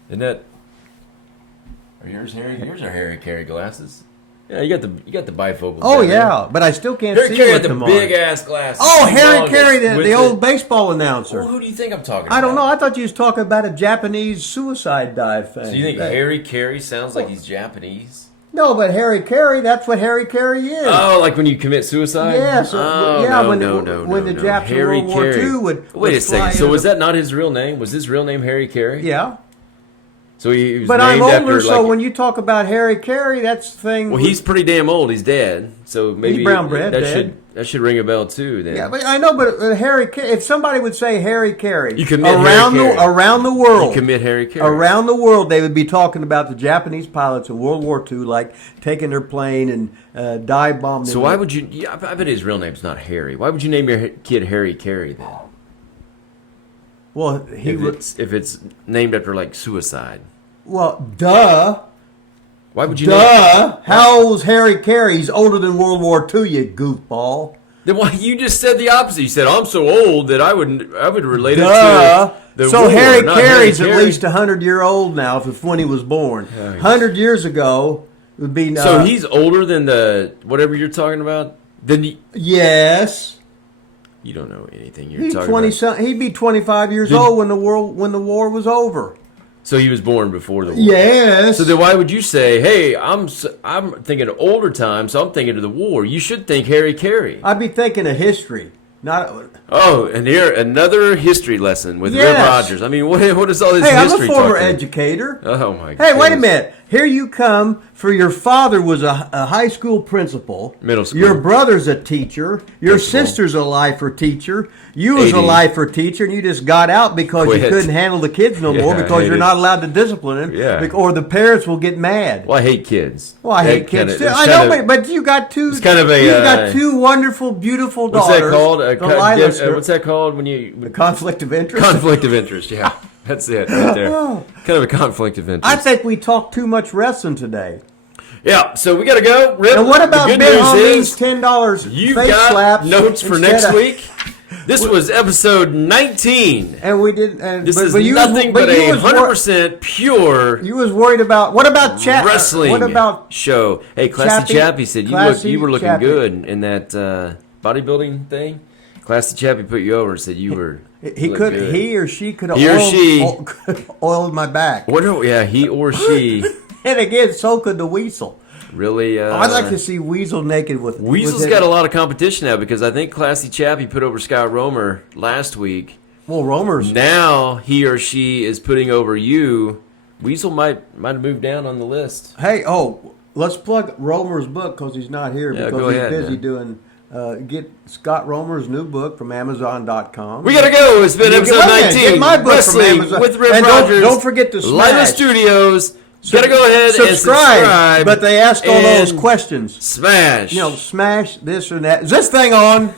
Isn't that? Are yours Harry? Yours are Harry Carey glasses. Yeah, you got the bifocals. Oh yeah, but I still can't see Carey with the big ass glasses. Oh, Harry Carey, the old baseball announcer. Well, who do you think I'm talking about? I don't know. I thought you was talking about a Japanese suicide dive thing. So you think Harry Carey sounds like he's Japanese? No, but Harry Carey, that's what Harry Carey is. Oh, like when you commit suicide? Yes. No, when the Japs in World War II would wait a second. So was that not his real name? Was his real name Harry Carey? Yeah. So he was but named I'm older, after, so when you talk about Harry Carey, that's the thing. Well, he's pretty damn old. He's dead. So maybe he's brown bread, that should ring a bell too. Then. Yeah, but I know. But Harry, if somebody would say Harry Carey, you commit around the world, you commit Harry Carey. Around the world, they would be talking about the Japanese pilots in World War II, like taking their plane and dive bombing. So why would you? Yeah, I bet his real name's not Harry. Why would you name your kid Harry Carey then? Well, if it's named after like suicide. Well, duh. Why would you? Duh. How old is Harry Carey? He's older than World War II. You goofball. Then why you just said the opposite? You said I'm so old that I would relate it to the so war, Harry Carey's at least 100-year-old now. If when he was born, 100 years ago would be. So he's older than the whatever you're talking about. Then yes. You don't know anything you're talking about. He'd be 25 years old when the war was over. So he was born before the war. Yes. So then why would you say, "Hey, I'm thinking of older times, so I'm thinking of the war"? You should think Harry Carey. I'd be thinking of history, not. Oh, and here another history lesson with Rip Rogers. I mean, what is all this history? Hey, I'm a former educator. Oh my God. Hey, wait a minute. Here you come. For your father was a high school principal. Middle school. Your brother's a teacher. Your sister's a lifer teacher. You was a lifer teacher, and you just got out because you couldn't handle the kids no more because you're not allowed to discipline them. Yeah. Or the parents will get mad. Well, I hate kids. Well, I hate kids too. I know, but you got two. It's kind of a. You got two wonderful, beautiful daughters. What's that called? What's that called when you? The conflict of interest. Conflict of interest. Yeah. That's it right there. Kind of a conflict of interest. I think we talked too much wrestling today. Yeah, so we got to go. Rip, and what about Big Homie's $10 you've face got slaps notes for next week? This was episode 19. And we did. This is nothing but a 100% pure. You was worried about what about wrestling? What about show? Hey, Classy Chappie said you were looking good in that bodybuilding thing. Classy Chappie put you over and said you were. He or she could have oiled my back. He or she. And again, so could the Weasel. Really? I'd like to see Weasel naked with. Weasel's got a lot of competition now because I think Classy Chappie put over Scott Romer last week. Well, Romer's now he or she is putting over you. Weasel might have moved down on the list. Hey, let's plug Romer's book because he's not here because he's busy doing. Get Scott Romer's new book from Amazon.com. We gotta go. It's been episode 19. Get my book from Amazon. With Rip Rogers. Don't forget to smash. LilasStudios. Gotta go ahead and subscribe. But they ask all those questions. Smash. Smash this or that. Is this thing on?